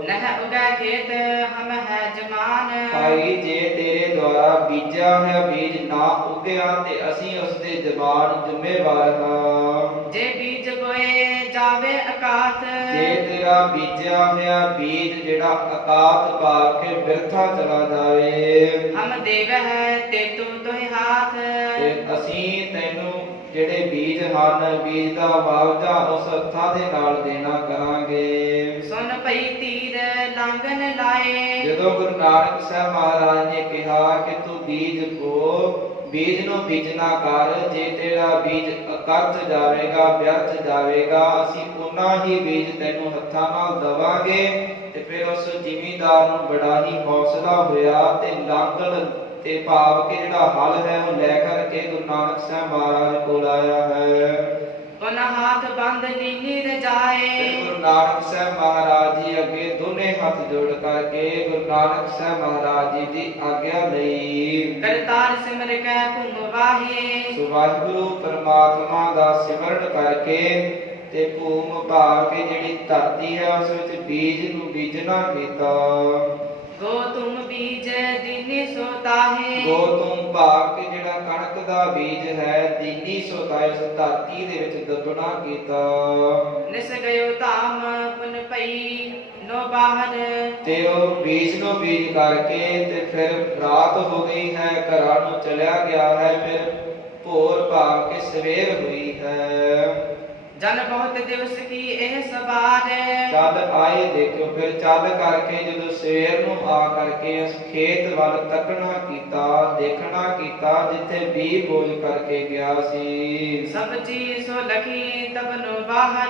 ਨਹ ਉਗੈ ਖੇਤ ਹਮ ਹੈ ਜਮਾਨ। ਭਾਈ ਜੇ ਤੇਰੇ ਦੁਆਰਾ ਬੀਜਿਆ ਹੋਇਆ ਬੀਜ ਨਾ ਉਗਿਆ ਤੇ ਅਸੀਂ ਉਸ ਦੇ ਜ਼ਬਾਨ ਜ਼ਿੰਮੇਵਾਰ ਹਾਂ। ਜੇ ਬੀਜ ਬੋਏ ਜਾਵੇ ਅਕਾਤ। ਜੇ ਤੇਰਾ ਬੀਜਿਆ ਹੋਇਆ ਬੀਜ ਜਿਹੜਾ ਅਕਾਤ ਪਾ ਕੇ ਬਿਰਥਾ ਚਲਾ ਜਾਵੇ। ਹਮ ਦੇਵ ਹੈ ਤੇ ਤੂੰ ਤੋਹਿ ਹਾਥ। ਤੇ ਅਸੀਂ ਤੈਨੂੰ ਜਿਹੜੇ ਬੀਜ ਹਨ, ਬੀਜ ਦਾ ਮੁਆਵਜ਼ਾ ਉਸ ਹੱਥਾਂ ਦੇ ਨਾਲ ਦੇਣਾ ਕਰਾਂਗੇ। ਸੁਨ ਪਈ ਤੀਰ ਲਾਂਗਨ ਲਾਏ। ਜਦੋਂ ਗੁਰੂ ਨਾਨਕ ਸਾਹਿਬ ਮਹਾਰਾਜ ਨੇ ਕਿਹਾ ਕਿ ਤੂੰ ਬੀਜ ਬੋ, ਬੀਜ ਨੂੰ ਬੀਜਣਾ ਕਰ। ਜੇ ਤੇਰਾ ਬੀਜ ਅਕਰਤ ਜਾਵੇਗਾ, ਵਿਅਰਥ ਜਾਵੇਗਾ, ਅਸੀਂ ਉਨਾ ਹੀ ਬੀਜ ਤੈਨੂੰ ਹੱਥਾਂ ਨਾਲ ਦਵਾਂਗੇ। ਤੇ ਫਿਰ ਉਸ ਜ਼ਿਮੀਂਦਾਰ ਨੂੰ ਬੜਾ ਹੀ ਹੌਸਲਾ ਹੋਇਆ ਤੇ ਲਾਂਗਲ ਤੇ ਭਾਵ ਕਿ ਜਿਹੜਾ ਹਲ ਹੈ ਉਹ ਲੈ ਕਰਕੇ ਗੁਰੂ ਨਾਨਕ ਸਾਹਿਬ ਮਹਾਰਾਜ ਕੋਲ ਆਇਆ ਹੈ। ਉਨ ਹਾਥ ਬੰਦ ਨੀਨੀ ਤੇ ਰਜਾਏ। ਗੁਰੂ ਨਾਨਕ ਸਾਹਿਬ ਮਹਾਰਾਜ ਜੀ ਅੱਗੇ ਦੋਨੇ ਹੱਥ ਜੋੜ ਕਰਕੇ ਗੁਰੂ ਨਾਨਕ ਸਾਹਿਬ ਮਹਾਰਾਜ ਜੀ ਦੀ ਆਗਿਆ ਲਈ। ਕਰਤਾਰ ਸਿਮਰ ਕੈ ਭੂਮ ਵਾਹੇ। ਸੋ ਵਾਹਿਗੁਰੂ ਪਰਮਾਤਮਾ ਦਾ ਸਿਮਰਨ ਕਰਕੇ ਤੇ ਭੂਮ ਭਾਵ ਕੇ ਜਿਹੜੀ ਧਰਤੀ ਹੈ ਉਸ ਵਿੱਚ ਬੀਜ ਨੂੰ ਬੀਜਣਾ ਕੀਤਾ। ਗੋ ਤੁਮ ਬੀਜ ਦੀਨੀ ਸੋ ਤਾਹੇ। ਗੋਤਮ ਭਾਵ ਕਿ ਜਿਹੜਾ ਕਣਕ ਦਾ ਬੀਜ ਹੈ ਦੀਨੀ ਸੋਤਾ ਇਸ ਧਰਤੀ ਦੇ ਵਿੱਚ ਦੱਬਣਾ ਕੀਤਾ। ਨਿਸ ਗਇਓ ਧਾਮ ਪੁਨ ਪਈ ਨੋ ਬਾਹਰ। ਤੇ ਉਹ ਬੀਜ ਨੂੰ ਬੀਜ ਕਰਕੇ ਤੇ ਫਿਰ ਰਾਤ ਹੋ ਗਈ ਹੈ, ਘਰਾਂ ਨੂੰ ਚਲਿਆ ਗਿਆ ਹੈ। ਫਿਰ ਭੋਰ ਭਾਵ ਕਿ ਸਵੇਰ ਹੋਈ ਹੈ। ਜਨ ਬਹੁਤ ਦਿਵਸ ਕੀ ਇਹ ਸਵਾਰ। ਚੱਲ ਆਏ ਦੇਖੋ, ਫਿਰ ਚੱਲ ਕਰਕੇ ਜਦੋਂ ਸਵੇਰ ਨੂੰ ਆ ਕਰਕੇ ਉਸ ਖੇਤ ਵੱਲ ਤੱਕਣਾ ਕੀਤਾ, ਦੇਖਣਾ ਕੀਤਾ ਜਿੱਥੇ ਬੀਜ ਬੋਝ ਕਰਕੇ ਗਿਆ ਸੀ। ਸਭ ਚੀਜ਼ ਸੋ ਲਖੀ ਤਬ ਨੋ ਬਾਹਰ।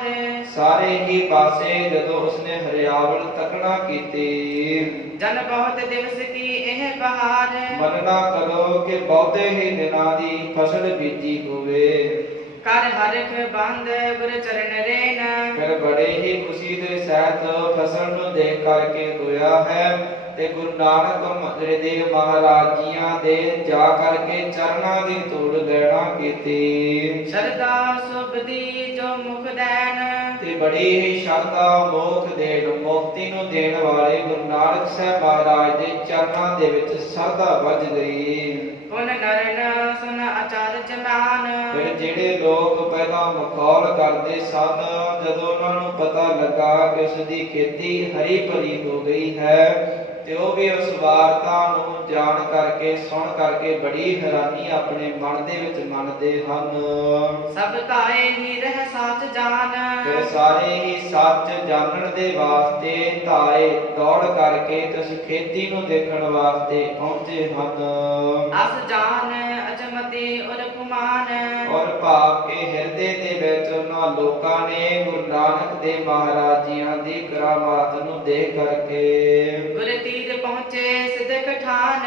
ਸਾਰੇ ਹੀ ਪਾਸੇ ਜਦੋਂ ਉਸਨੇ ਹਰਿਆਵਲ ਤੱਕਣਾ ਕੀਤੀ। ਜਨ ਬਹੁਤ ਦਿਵਸ ਕੀ ਇਹ ਬਹਾਰ। ਮੰਨਣਾ ਕਰੋ ਕਿ ਬਹੁਤੇ ਹੀ ਦਿਨਾਂ ਦੀ ਫਸਲ ਬੀਜੀ ਹੋਵੇ। ਕਰ ਹਰਖ ਬੰਦ ਗੁਰ ਚਰਨ ਰੇਨ। ਫਿਰ ਬੜੇ ਹੀ ਖੁਸ਼ੀ ਦੇ ਸਹਿਤ ਫਸਲ ਨੂੰ ਦੇਖ ਕਰਕੇ ਹੋਇਆ ਹੈ। ਤੇ ਗੁਰੂ ਨਾਨਕ ਦੇਵ ਮਹਾਰਾਜ ਜੀਆਂ ਦੇ ਜਾ ਕਰਕੇ ਚਰਨਾਂ ਦੀ ਧੂੜ ਲੈਣਾ ਕੀਤੀ। ਸ਼ਰਧਾ ਸੁਭਦੀ ਜੋ ਮੁਖ ਦੇਨ। ਤੇ ਬੜੀ ਹੀ ਸ਼ਰਧਾ ਮੋਖ ਦੇਣ, ਮੁਕਤੀ ਨੂੰ ਦੇਣ ਵਾਲੇ ਗੁਰੂ ਨਾਨਕ ਸਾਹਿਬ ਮਹਾਰਾਜ ਦੇ ਚਰਨਾਂ ਦੇ ਵਿੱਚ ਸ਼ਰਧਾ ਵੱਜ ਗਈ। ਪੁਨ ਨਰਨ ਸੁਨ ਆਚਾਰ ਜਮਾਨ। ਫਿਰ ਜਿਹੜੇ ਲੋਕ ਪਹਿਲਾਂ ਮਖੌਲ ਕਰਦੇ ਸਨ, ਜਦੋਂ ਉਹਨਾਂ ਨੂੰ ਪਤਾ ਲੱਗਾ ਕਿ ਉਸ ਦੀ ਖੇਤੀ ਹਰੀ ਭਰੀ ਹੋ ਗਈ ਹੈ ਤੇ ਉਹ ਵੀ ਉਸ ਵਾਰਤਾ ਨੂੰ ਜਾਣ ਕਰਕੇ ਸੁਣ ਕਰਕੇ ਬੜੀ ਹੈਰਾਨੀ ਆਪਣੇ ਮਨ ਦੇ ਵਿੱਚ ਮੰਨਦੇ ਹਨ। ਸਭ ਤਾਏ ਹੀ ਰਹਿ ਸਾਚ ਜਾਨ। ਫਿਰ ਸਾਰੇ ਹੀ ਸੱਚ ਜਾਣਨ ਦੇ ਵਾਸਤੇ ਧਾਏ ਦੌੜ ਕਰਕੇ ਤੇ ਉਸ ਖੇਤੀ ਨੂੰ ਦੇਖਣ ਵਾਸਤੇ ਪਹੁੰਚੇ ਹਨ। ਅਸ ਜਾਨ ਅਜਮਤੀ ਉਰ ਕੁਮਾਨ। ਔਰ ਭਾਵ ਕੇ ਹਿਰਦੇ ਦੇ ਵਿੱਚ ਉਹਨਾਂ ਲੋਕਾਂ ਨੇ ਗੁਰੂ ਨਾਨਕ ਦੇਵ ਮਹਾਰਾਜ ਜੀਆਂ ਦੀ ਕਰਾਮਾਤ ਨੂੰ ਦੇਖ ਕਰਕੇ ਗੁਰ ਤੀਰ ਪਹੁੰਚੇ ਸਿਦਕ ਠਾਨ।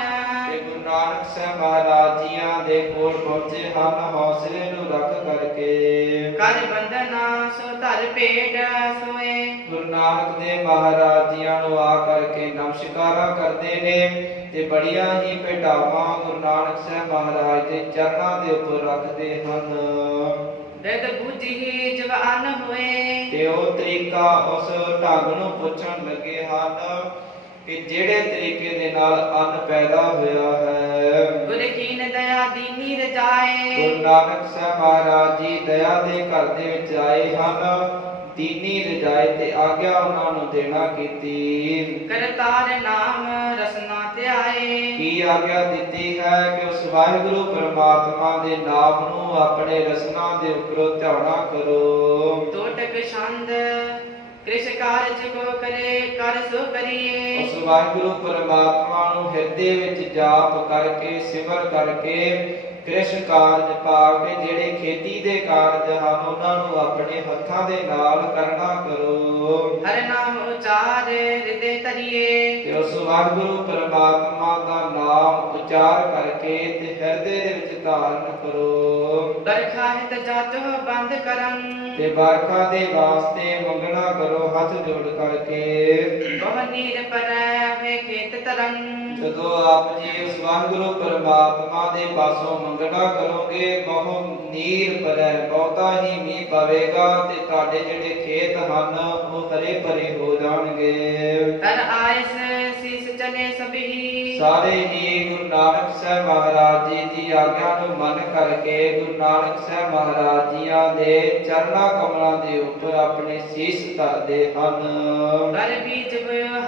ਤੇ ਗੁਰੂ ਨਾਨਕ ਸਾਹਿਬ ਮਹਾਰਾਜ ਜੀਆਂ ਦੇ ਕੋਲ ਪਹੁੰਚੇ ਹਨ ਹੌਸਲੇ ਨੂੰ ਰੱਖ ਕਰਕੇ। ਕਰ ਬੰਦਨਾ ਸੋ ਧਰ ਭੇਡ ਸੋਏ। ਗੁਰੂ ਨਾਨਕ ਦੇਵ ਮਹਾਰਾਜ ਜੀਆਂ ਨੂੰ ਆ ਕਰਕੇ ਨਮਸਕਾਰਾਂ ਕਰਦੇ ਨੇ ਤੇ ਬੜੀਆਂ ਹੀ ਭੇਟਾਵਾਂ ਗੁਰੂ ਨਾਨਕ ਸਾਹਿਬ ਮਹਾਰਾਜ ਦੇ ਚਰਨਾਂ ਦੇ ਉੱਪਰ ਰੱਖਦੇ ਹਨ। ਬਿਦ ਬੁਝੀ ਜਵਾਨ ਹੋਏ। ਤੇ ਉਹ ਤਰੀਕਾ ਉਸ ਢੰਗ ਨੂੰ ਪੁੱਛਣ ਲੱਗੇ ਹਨ ਕਿ ਜਿਹੜੇ ਤਰੀਕੇ ਦੇ ਨਾਲ ਅੰਨ ਪੈਦਾ ਹੋਇਆ ਹੈ। ਗੁਰ ਕੀਨ ਦਇਆ ਦੀਨੀ ਰਜਾਏ। ਗੁਰੂ ਨਾਨਕ ਸਾਹਿਬ ਮਹਾਰਾਜ ਜੀ ਦਇਆ ਦੇ ਘਰ ਦੇ ਵਿੱਚ ਆਏ ਹਨ। ਦੀਨੀ ਰਜਾਏ ਤੇ ਆਗਿਆ ਉਹਨਾਂ ਨੂੰ ਦੇਣਾ ਕੀਤੀ। ਕਰਤਾਰ ਨਾਮ ਰਸਨਾ ਧਿਆਏ। ਕੀ ਆਗਿਆ ਦਿੱਤੀ ਹੈ ਕਿ ਉਸ ਵਾਹਿਗੁਰੂ ਪਰਮਾਤਮਾ ਦੇ ਨਾਮ ਨੂੰ ਆਪਣੇ ਰਸਨਾ ਦੇ ਉੱਪਰੋਂ ਧਿਆਉਣਾ ਕਰੋ। ਟੋਟਕ ਛੰਦ ਕ੍ਰਿਸ਼ ਕਾਰਜ ਕੋ ਕਰੇ ਕਰ ਸੋ ਕਰੀਏ। ਉਸ ਵਾਹਿਗੁਰੂ ਪਰਮਾਤਮਾ ਨੂੰ ਹਿਰਦੇ ਵਿੱਚ ਜਾਪ ਕਰਕੇ ਸਿਮਰ ਕਰਕੇ ਕ੍ਰਿਸ਼ ਕਾਰਜ ਪਾ ਕੇ ਜਿਹੜੇ ਖੇਤੀ ਦੇ ਕਾਰਜ ਹਨ ਉਹਨਾਂ ਨੂੰ ਆਪਣੇ ਹੱਥਾਂ ਦੇ ਨਾਲ ਕਰਨਾ ਕਰੋ। ਹਰਿ ਨਾਮ ਉਚਾਰ ਹਿਰਦੇ ਧਰਿਏ। ਤੇ ਉਸ ਵਾਹਿਗੁਰੂ ਪਰਮਾਤਮਾ ਦਾ ਨਾਮ ਉਚਾਰ ਕਰਕੇ ਤੇ ਹਿਰਦੇ ਦੇ ਵਿੱਚ ਧਾਰਨ ਕਰੋ। ਬਰਖਾ ਹਿਤ ਜਾਤੋ ਬੰਦ ਕਰੰ। ਤੇ ਬਰਖਾ ਦੇ ਵਾਸਤੇ ਮੰਗਣਾ ਕਰੋ ਹੱਥ ਜੋੜ ਕਰਕੇ। ਬਹੁ ਨੀਰ ਪਰੈ ਵੇ ਖੇਤ ਤਰੰ। ਜਦੋਂ ਆਪ ਜੀ ਉਸ ਵਾਹਿਗੁਰੂ ਪਰਮਾਤਮਾ ਦੇ ਪਾਸੋਂ ਮੰਗਣਾ ਕਰੋਗੇ ਬਹੁ ਨੀਰ ਭਰੈ ਬਹੁਤਾ ਹੀ ਮੀਂਹ ਪਵੇਗਾ ਤੇ ਤੁਹਾਡੇ ਜਿਹੜੇ ਖੇਤ ਹਨ ਉਹ ਹਰੇ ਭਰੇ ਹੋ ਜਾਣਗੇ। ਤਰ ਆਇਸ ਸੀਸ ਚਲੇ ਸਭੀ। ਸਾਰੇ ਹੀ ਗੁਰੂ ਨਾਨਕ ਸਾਹਿਬ ਮਹਾਰਾਜ ਜੀ ਦੀ ਆਗਿਆ ਨੂੰ ਮੰਨ ਕਰਕੇ ਗੁਰੂ ਨਾਨਕ ਸਾਹਿਬ ਮਹਾਰਾਜ ਜੀਆਂ ਦੇ ਚਰਨਾਂ ਕਮਲਾਂ ਦੇ ਉੱਪਰ ਆਪਣੇ ਸੀਸ ਧਰਦੇ ਹਨ। ਕਰ ਬੀਜ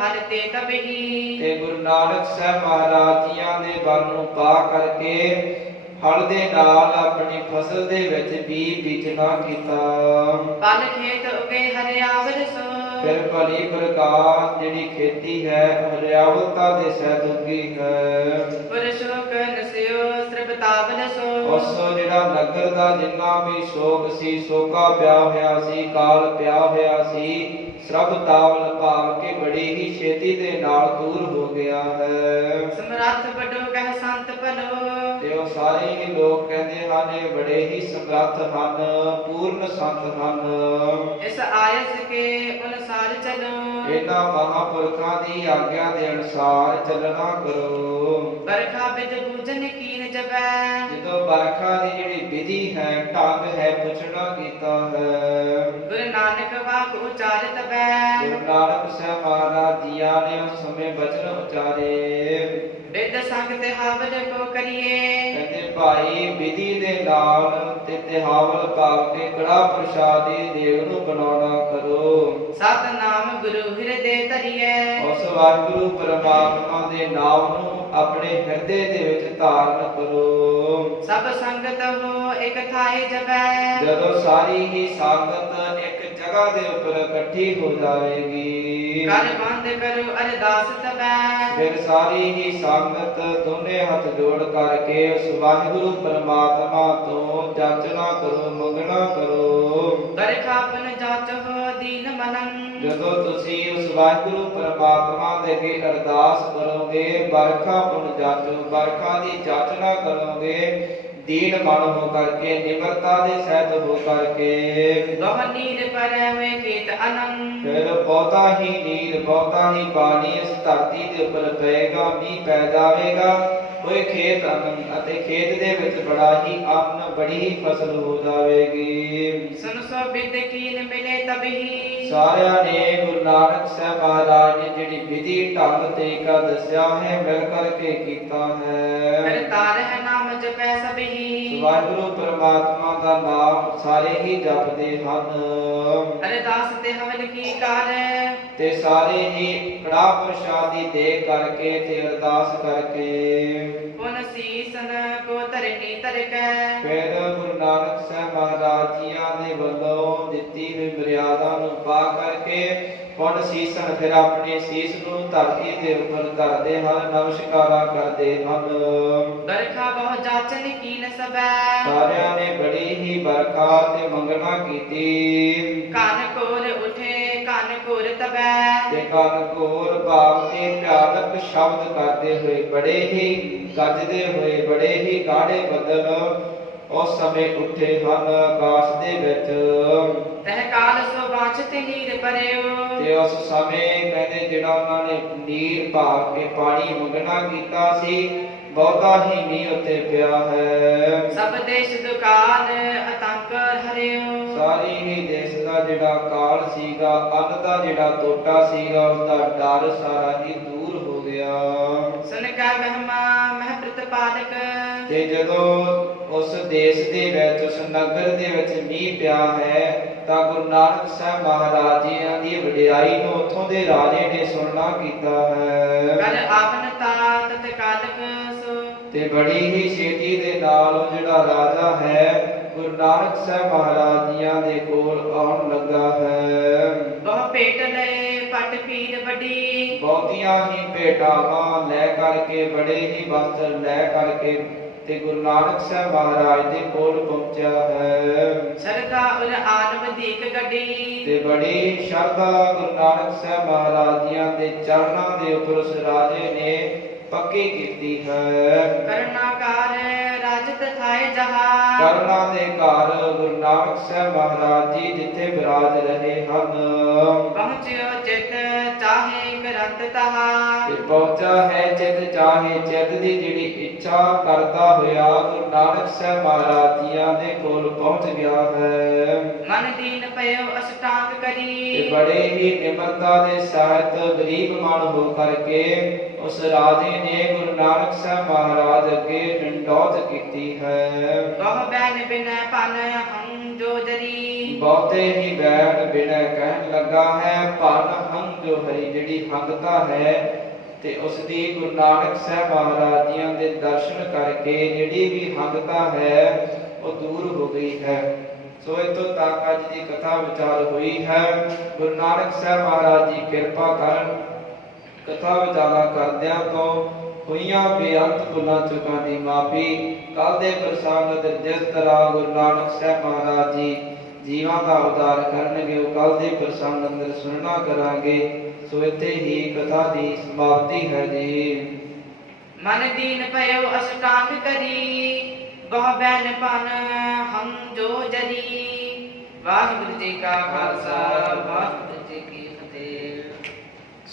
ਹਰ ਤੇ ਤਬਹੀ। ਤੇ ਗੁਰੂ ਨਾਨਕ ਸਾਹਿਬ ਮਹਾਰਾਜ ਜੀਆਂ ਦੇ ਬਲ ਨੂੰ ਪਾ ਕਰਕੇ ਹਲ ਦੇ ਨਾਲ ਆਪਣੀ ਫਸਲ ਦੇ ਵਿੱਚ ਬੀਜਣਾ ਕੀਤਾ। ਪਲ ਖੇਤ ਉਗੇ ਹਰਿਆਵਲ ਸੋ। ਫਿਰ ਭਲੀ ਪ੍ਰਕਾਰ ਜਿਹੜੀ ਖੇਤੀ ਹੈ ਹਰਿਆਵਲਤਾ ਦੇ ਸਹਿਤ ਉੱਗੀ ਹੈ। ਪੁਰਸ਼ੋਕ ਨਸਿਓ ਸਰਬਤਾਵਲ ਸੋ। ਉਸ ਜਿਹੜਾ ਨਗਰ ਦਾ ਜਿੰਨਾ ਵੀ ਸ਼ੋਕ ਸੀ ਸੋਕਾ ਪਿਆ ਹੋਇਆ ਸੀ ਕਾਲ ਪਿਆ ਹੋਇਆ ਸੀ ਸਰਬ ਤਾਵਲ ਭਾਵ ਕੇ ਬੜੀ ਹੀ ਛੇਤੀ ਦੇ ਨਾਲ ਦੂਰ ਹੋ ਗਿਆ ਹੈ। ਸਮਰੱਥ ਵੱਡੋ ਕਹਿ ਸੰਤ ਭਲੋ। ਤੇ ਉਹ ਸਾਰੇ ਹੀ ਲੋਕ ਕਹਿੰਦੇ ਹਨ ਇਹ ਬੜੇ ਹੀ ਸਮਰੱਥ ਹਨ ਪੂਰਨ ਸੰਤ ਹਨ। ਇਸ ਆਇਸ ਕੇ ਅਨੁਸਾਰ ਚਲੋ। ਇਹਨਾਂ ਮਹਾਪੁਰਖਾਂ ਦੀ ਆਗਿਆ ਦੇ ਅਨੁਸਾਰ ਚੱਲਣਾ ਕਰੋ। ਬਰਖਾ ਬਿਦ ਪੂਜਨ ਕੀਨ ਜਬੈ। ਜਦੋਂ ਬਰਖਾ ਦੀ ਜਿਹੜੀ ਵਿਧੀ ਹੈ ਢੰਗ ਹੈ ਪੁੱਛਣਾ ਕੀਤਾ ਹੈ। ਗੁਰੂ ਨਾਨਕ ਵਾਕ ਉਚਾਰਿਤ ਬੈ। ਗੁਰੂ ਨਾਨਕ ਸਾਹਿਬ ਮਹਾਰਾਜ ਜੀਆਂ ਨੇ ਉਸ ਸਮੇਂ ਬਚਨ ਉਚਾਰੇ। ਬਿਦ ਸੰਗ ਤੇ ਹਾਵਲ ਕੋ ਕਰੀਏ। ਕਹਿੰਦੇ ਭਾਈ ਵਿਧੀ ਦੇ ਨਾਲ ਤੇ ਤਿਹਾਵਲ ਭਾਵ ਕੇ ਕੜਾ ਪ੍ਰਸ਼ਾਦੀ ਦੇਵ ਨੂੰ ਬਣਾਉਣਾ ਕਰੋ। ਸਤ ਨਾਮ ਗੁਰੂ ਹਿਰਦੇ ਧਰਿਏ। ਉਸ ਵਾਹਿਗੁਰੂ ਪਰਮਾਤਮਾ ਦੇ ਨਾਮ ਨੂੰ ਆਪਣੇ ਹਿਰਦੇ ਦੇ ਵਿੱਚ ਧਾਰਨ ਕਰੋ। ਸਭ ਸੰਗਤ ਹੋ ਇਕ ਥਾਏ ਜਬੈ। ਜਦੋਂ ਸਾਰੀ ਹੀ ਸੰਗਤ ਇੱਕ ਜਗ੍ਹਾ ਦੇ ਉੱਪਰ ਇਕੱਠੀ ਹੋ ਜਾਵੇਗੀ ਕਰ ਬੰਦ ਕਰੋ ਅਰਦਾਸ ਤਬੈ। ਫਿਰ ਸਾਰੀ ਹੀ ਸੰਗਤ ਦੋਨੇ ਹੱਥ ਜੋੜ ਕਰਕੇ ਉਸ ਵਾਹਿਗੁਰੂ ਪਰਮਾਤਮਾ ਤੋਂ ਜਾਚਨਾ ਕਰੋ ਮੰਗਣਾ ਕਰੋ। ਬਰਖਾਪਨ ਜਾਚੋ ਦੀਨ ਮਨੰ। ਜਦੋਂ ਤੁਸੀਂ ਉਸ ਵਾਹਿਗੁਰੂ ਪਰਮਾਤਮਾ ਦੇ ਅੱਗੇ ਅਰਦਾਸ ਕਰੋਗੇ ਬਰਖਾ ਪੁਣ ਜਾਚੋ ਬਰਖਾ ਦੀ ਜਾਚਨਾ ਕਰੋਗੇ ਦੀਨ ਮਨ ਹੋ ਕਰਕੇ ਨਿਮਰਤਾ ਦੇ ਸਹਿਤ ਹੋ ਕਰਕੇ। ਬਹੁ ਨੀਰ ਪਰੈ ਵੇ ਖੇਤ ਅਨੰ। ਫਿਰ ਬਹੁਤਾ ਹੀ ਨੀਰ ਬਹੁਤਾ ਹੀ ਪਾਣੀ ਇਸ ਧਰਤੀ ਦੇ ਉੱਪਰ ਪਏਗਾ ਮੀਂਹ ਪੈ ਜਾਵੇਗਾ ਕੋਈ ਖੇਤ ਅਤੇ ਖੇਤ ਦੇ ਵਿੱਚ ਬੜਾ ਹੀ ਅੰਨ ਬੜੀ ਹੀ ਫਸਲ ਹੋ ਜਾਵੇਗੀ। ਸੁਨ ਸੋ ਬਿਦ ਕੀਨ ਮਿਲੇ ਤਬਹੀ। ਸਾਰਿਆਂ ਨੇ ਗੁਰੂ ਨਾਨਕ ਸਾਹਿਬ ਮਹਾਰਾਜ ਨੇ ਜਿਹੜੀ ਵਿਧੀ ਢੰਗ ਤਰੀਕਾ ਦੱਸਿਆ ਹੈ ਮਿਲ ਕਰਕੇ ਕੀਤਾ ਹੈ। ਕਰਤਾਰ ਹੈ ਨਾਮ ਜਪੈ ਸਭੀ। ਵਾਹਿਗੁਰੂ ਪਰਮਾਤਮਾ ਦਾ ਨਾਮ ਸਾਰੇ ਹੀ ਜਪਦੇ ਹਨ। ਅਰਦਾਸ ਤੇ ਹਵਨ ਕੀ ਕਰ। ਤੇ ਸਾਰੇ ਹੀ ਕੜਾ ਪ੍ਰਸ਼ਾਦੀ ਦੇ ਕਰਕੇ ਤੇ ਅਰਦਾਸ ਕਰਕੇ ਪੁਨ ਸੀਸਨ ਕੋ ਧਰਨੀ ਧਰਕੈ। ਫਿਰ ਗੁਰੂ ਨਾਨਕ ਸਾਹਿਬ ਮਹਾਰਾਜ ਜੀਆਂ ਦੇ ਵੱਲੋਂ ਦਿੱਤੀ ਹੋਈ ਮਰਿਆਦਾ ਨੂੰ ਪਾ ਕਰਕੇ ਪੁਨ ਸੀਸਨ ਫਿਰ ਆਪਣੇ ਸੀਸ ਨੂੰ ਧਰਤੀ ਦੇ ਉੱਪਰ ਧਰਦੇ ਹਨ ਨਮਸਕਾਰਾਂ ਕਰਦੇ ਹਨ। ਬਰਖਾ ਬਹੁ ਜਾਚਨ ਕੀਨ ਸਬੈ। ਸਾਰਿਆਂ ਨੇ ਬੜੀ ਹੀ ਬਰਖਾ ਤੇ ਮੰਗਣਾ ਕੀਤੀ। ਕਨ ਕੋਰ ਉਠੇ ਕਨ ਕੋਰ ਤਬੈ। ਤੇ ਕੰਨ ਘੋਰ ਭਾਵ ਕੇ ਭਿਆਨਕ ਸ਼ਬਦ ਕਰਦੇ ਹੋਏ ਬੜੇ ਹੀ ਗੱਜਦੇ ਹੋਏ ਬੜੇ ਹੀ ਗਾੜੇ ਬੱਦਲ ਉਸ ਸਮੇਂ ਉੱਠੇ ਹਨ ਆਕਾਸ਼ ਦੇ ਵਿੱਚ। ਤਹ ਕਾਲ ਸੋ ਬਾਛਤ ਨੀਰ ਪਰਿਓ। ਤੇ ਉਸ ਸਮੇਂ ਕਹਿੰਦੇ ਜਿਹੜਾ ਉਹਨਾਂ ਨੇ ਨੀਰ ਭਾਵ ਕੇ ਪਾਣੀ ਮੰਗਣਾ ਕੀਤਾ ਸੀ ਬਹੁਤਾ ਹੀ ਮੀਂਹ ਉੱਤੇ ਪਿਆ ਹੈ। ਸਭ ਦੇਸ਼ ਦੁਕਾਨ ਅਤੰਕ ਹਰਿਓ। ਸਾਰੀ ਹੀ ਦੇਸ਼ ਦਾ ਜਿਹੜਾ ਕਾਲ ਸੀਗਾ ਅੰਨ ਦਾ ਜਿਹੜਾ ਟੋਟਾ ਸੀਗਾ ਉਸਦਾ ਡਰ ਸਾਰਾ ਹੀ ਦੂਰ ਹੋ ਗਿਆ। ਸੁਨ ਕੈ ਮਹਿਮਾ ਮਹਿ ਪ੍ਰਤਪਾਲਕ ਤੇ ਜਦੋਂ ਉਸ ਦੇਸ਼ ਦੇ ਵਿੱਚ, ਉਸ ਨਗਰ ਦੇ ਵਿੱਚ ਮੀਂਹ ਪਿਆ ਹੈ ਤਾਂ ਗੁਰੂ ਨਾਨਕ ਸਾਹਿਬ ਮਹਾਰਾਜ ਜੀਆਂ ਦੀ ਵਡਿਆਈ ਨੂੰ ਉੱਥੋਂ ਦੇ ਰਾਜੇ ਨੇ ਸੁਣਨਾ ਕੀਤਾ ਹੈ ਕਰ ਆਵਨ ਤਾ ਤਤਕਾਲਕ ਸੋ ਤੇ ਬੜੀ ਹੀ ਛੇਤੀ ਦੇ ਨਾਲ ਉਹ ਜਿਹੜਾ ਰਾਜਾ ਹੈ ਗੁਰੂ ਨਾਨਕ ਸਾਹਿਬ ਮਹਾਰਾਜ ਜੀਆਂ ਦੇ ਕੋਲ ਆਉਣ ਲੱਗਾ ਹੈ। ਬਹੁ ਭੇਟ ਲਏ ਪਟ ਪੀਰ ਵੱਡੀ ਬਹੁਤੀਆਂ ਹੀ ਭੇਟਾਵਾਂ ਲੈ ਕਰਕੇ, ਬੜੇ ਹੀ ਵਸਤਰ ਲੈ ਕਰਕੇ ਤੇ ਗੁਰੂ ਨਾਨਕ ਸਾਹਿਬ ਮਹਾਰਾਜ ਦੇ ਕੋਲ ਪਹੁੰਚਿਆ ਹੈ ਸਰਦਾ ਉਰ ਆਨ ਵਧੀਕ ਗੱਡੀ ਤੇ ਬੜੀ ਸ਼ਰਧਾ ਗੁਰੂ ਨਾਨਕ ਸਾਹਿਬ ਮਹਾਰਾਜ ਜੀਆਂ ਦੇ ਚਰਨਾਂ ਦੇ ਉੱਪਰ ਉਸ ਰਾਜੇ ਨੇ ਪੱਕੀ ਕੀਤੀ ਹੈ। ਕਰਨਾਕਾਰ ਰਾਜਤ ਥਾਏ ਜਹਾ ਕਰਨਾ ਦੇ ਘਰ ਗੁਰੂ ਨਾਨਕ ਸਾਹਿਬ ਮਹਾਰਾਜ ਜੀ ਜਿੱਥੇ ਬਿਰਾਜ ਰਹੇ ਹਨ ਪਹੁੰਚਿਓ ਚਿਤ ਚਾਹੇ ਕਰੰਤ ਤਹਾ ਤੇ ਪਹੁੰਚਾ ਹੈ ਚਿਤ ਚਾਹੇ, ਚਿਤ ਦੀ ਜਿਹੜੀ ਇੱਛਾ ਕਰਦਾ ਹੋਇਆ ਗੁਰੂ ਨਾਨਕ ਸਾਹਿਬ ਮਹਾਰਾਜ ਜੀਆਂ ਦੇ ਕੋਲ ਪਹੁੰਚ ਗਿਆ ਹੈ। ਮਨ ਦੀਨ ਪਇਓ ਅਸ਼ਟਾਂਗ ਤੇ ਕਰੀ ਬੜੇ ਹੀ ਨਿਮਰਤਾ ਦੇ ਸਹਿਤ ਗਰੀਬ ਮਨ ਹੋ ਕਰਕੇ ਉਸ ਰਾਜੇ ਨੇ ਗੁਰੂ ਨਾਨਕ ਸਾਹਿਬ ਮਹਾਰਾਜ ਅੱਗੇ ਡੰਡੌਤ ਕੀਤੀ ਹੈ। ਬਹੁ ਬੈਨ ਬਿਨੈ ਪਨ ਹੰ ਜੋ ਜਰੀ ਬਹੁਤੇ ਹੀ ਬੈਠ ਬਿਨੈ ਕਹਿਣ ਲੱਗਾ ਹੈ ਭਨ ਹੰਗ ਜੋ ਹਰੀ, ਜਿਹੜੀ ਹੰਗਤਾ ਹੈ ਤੇ ਉਸ ਦੀ ਗੁਰੂ ਨਾਨਕ ਸਾਹਿਬ ਮਹਾਰਾਜ ਜੀਆਂ ਦੇ ਦਰਸ਼ਨ ਕਰਕੇ ਜਿਹੜੀ ਵੀ ਹੰਗਤਾ ਹੈ ਉਹ ਦੂਰ ਹੋ ਗਈ ਹੈ। ਸੋ ਇਤੋਂ ਤੱਕ ਅੱਜ ਦੀ ਕਥਾ ਵਿਚਾਰ ਹੋਈ ਹੈ। ਗੁਰੂ ਨਾਨਕ ਸਾਹਿਬ ਮਹਾਰਾਜ ਜੀ ਕਿਰਪਾ ਕਰਨ। ਕਥਾ ਵਿਚਾਰਾ ਕਰਦਿਆਂ ਤੋਂ ਹੋਈਆਂ ਬੇਅੰਤ ਭੁੱਲਾਂ ਚੁੱਕਾਂ ਦੀ ਮਾਫੀ। ਕੱਲ ਦੇ ਪ੍ਰਸੰਗ ਤੇ ਜਿਸ ਤਰ੍ਹਾਂ ਗੁਰੂ ਨਾਨਕ ਸਾਹਿਬ ਮਹਾਰਾਜ ਜੀ ਜੀਵਾਂ ਦਾ ਉਦਾਰ ਕਰਨਗੇ ਉਹ ਕੱਲ ਦੇ ਪ੍ਰਸੰਗ ਅੰਦਰ ਸੁਣਨਾ ਕਰਾਂਗੇ। ਸੋ ਇੱਥੇ ਹੀ ਕਥਾ ਦੀ ਸਮਾਪਤੀ ਹੈ ਜੀ। ਮਨ ਦੀਨ ਪਇਓ ਅਸ਼ਟਾਂਗ ਕਰੀ ਬਹੁ ਬੈਨ ਪਨ ਹੰ ਜੋ ਜਰੀ। ਵਾਹਿਗੁਰੂ ਜੀ ਕਾ ਖਾਲਸਾ ਵਾਹਿਗੁਰੂ ਜੀ ਕੀ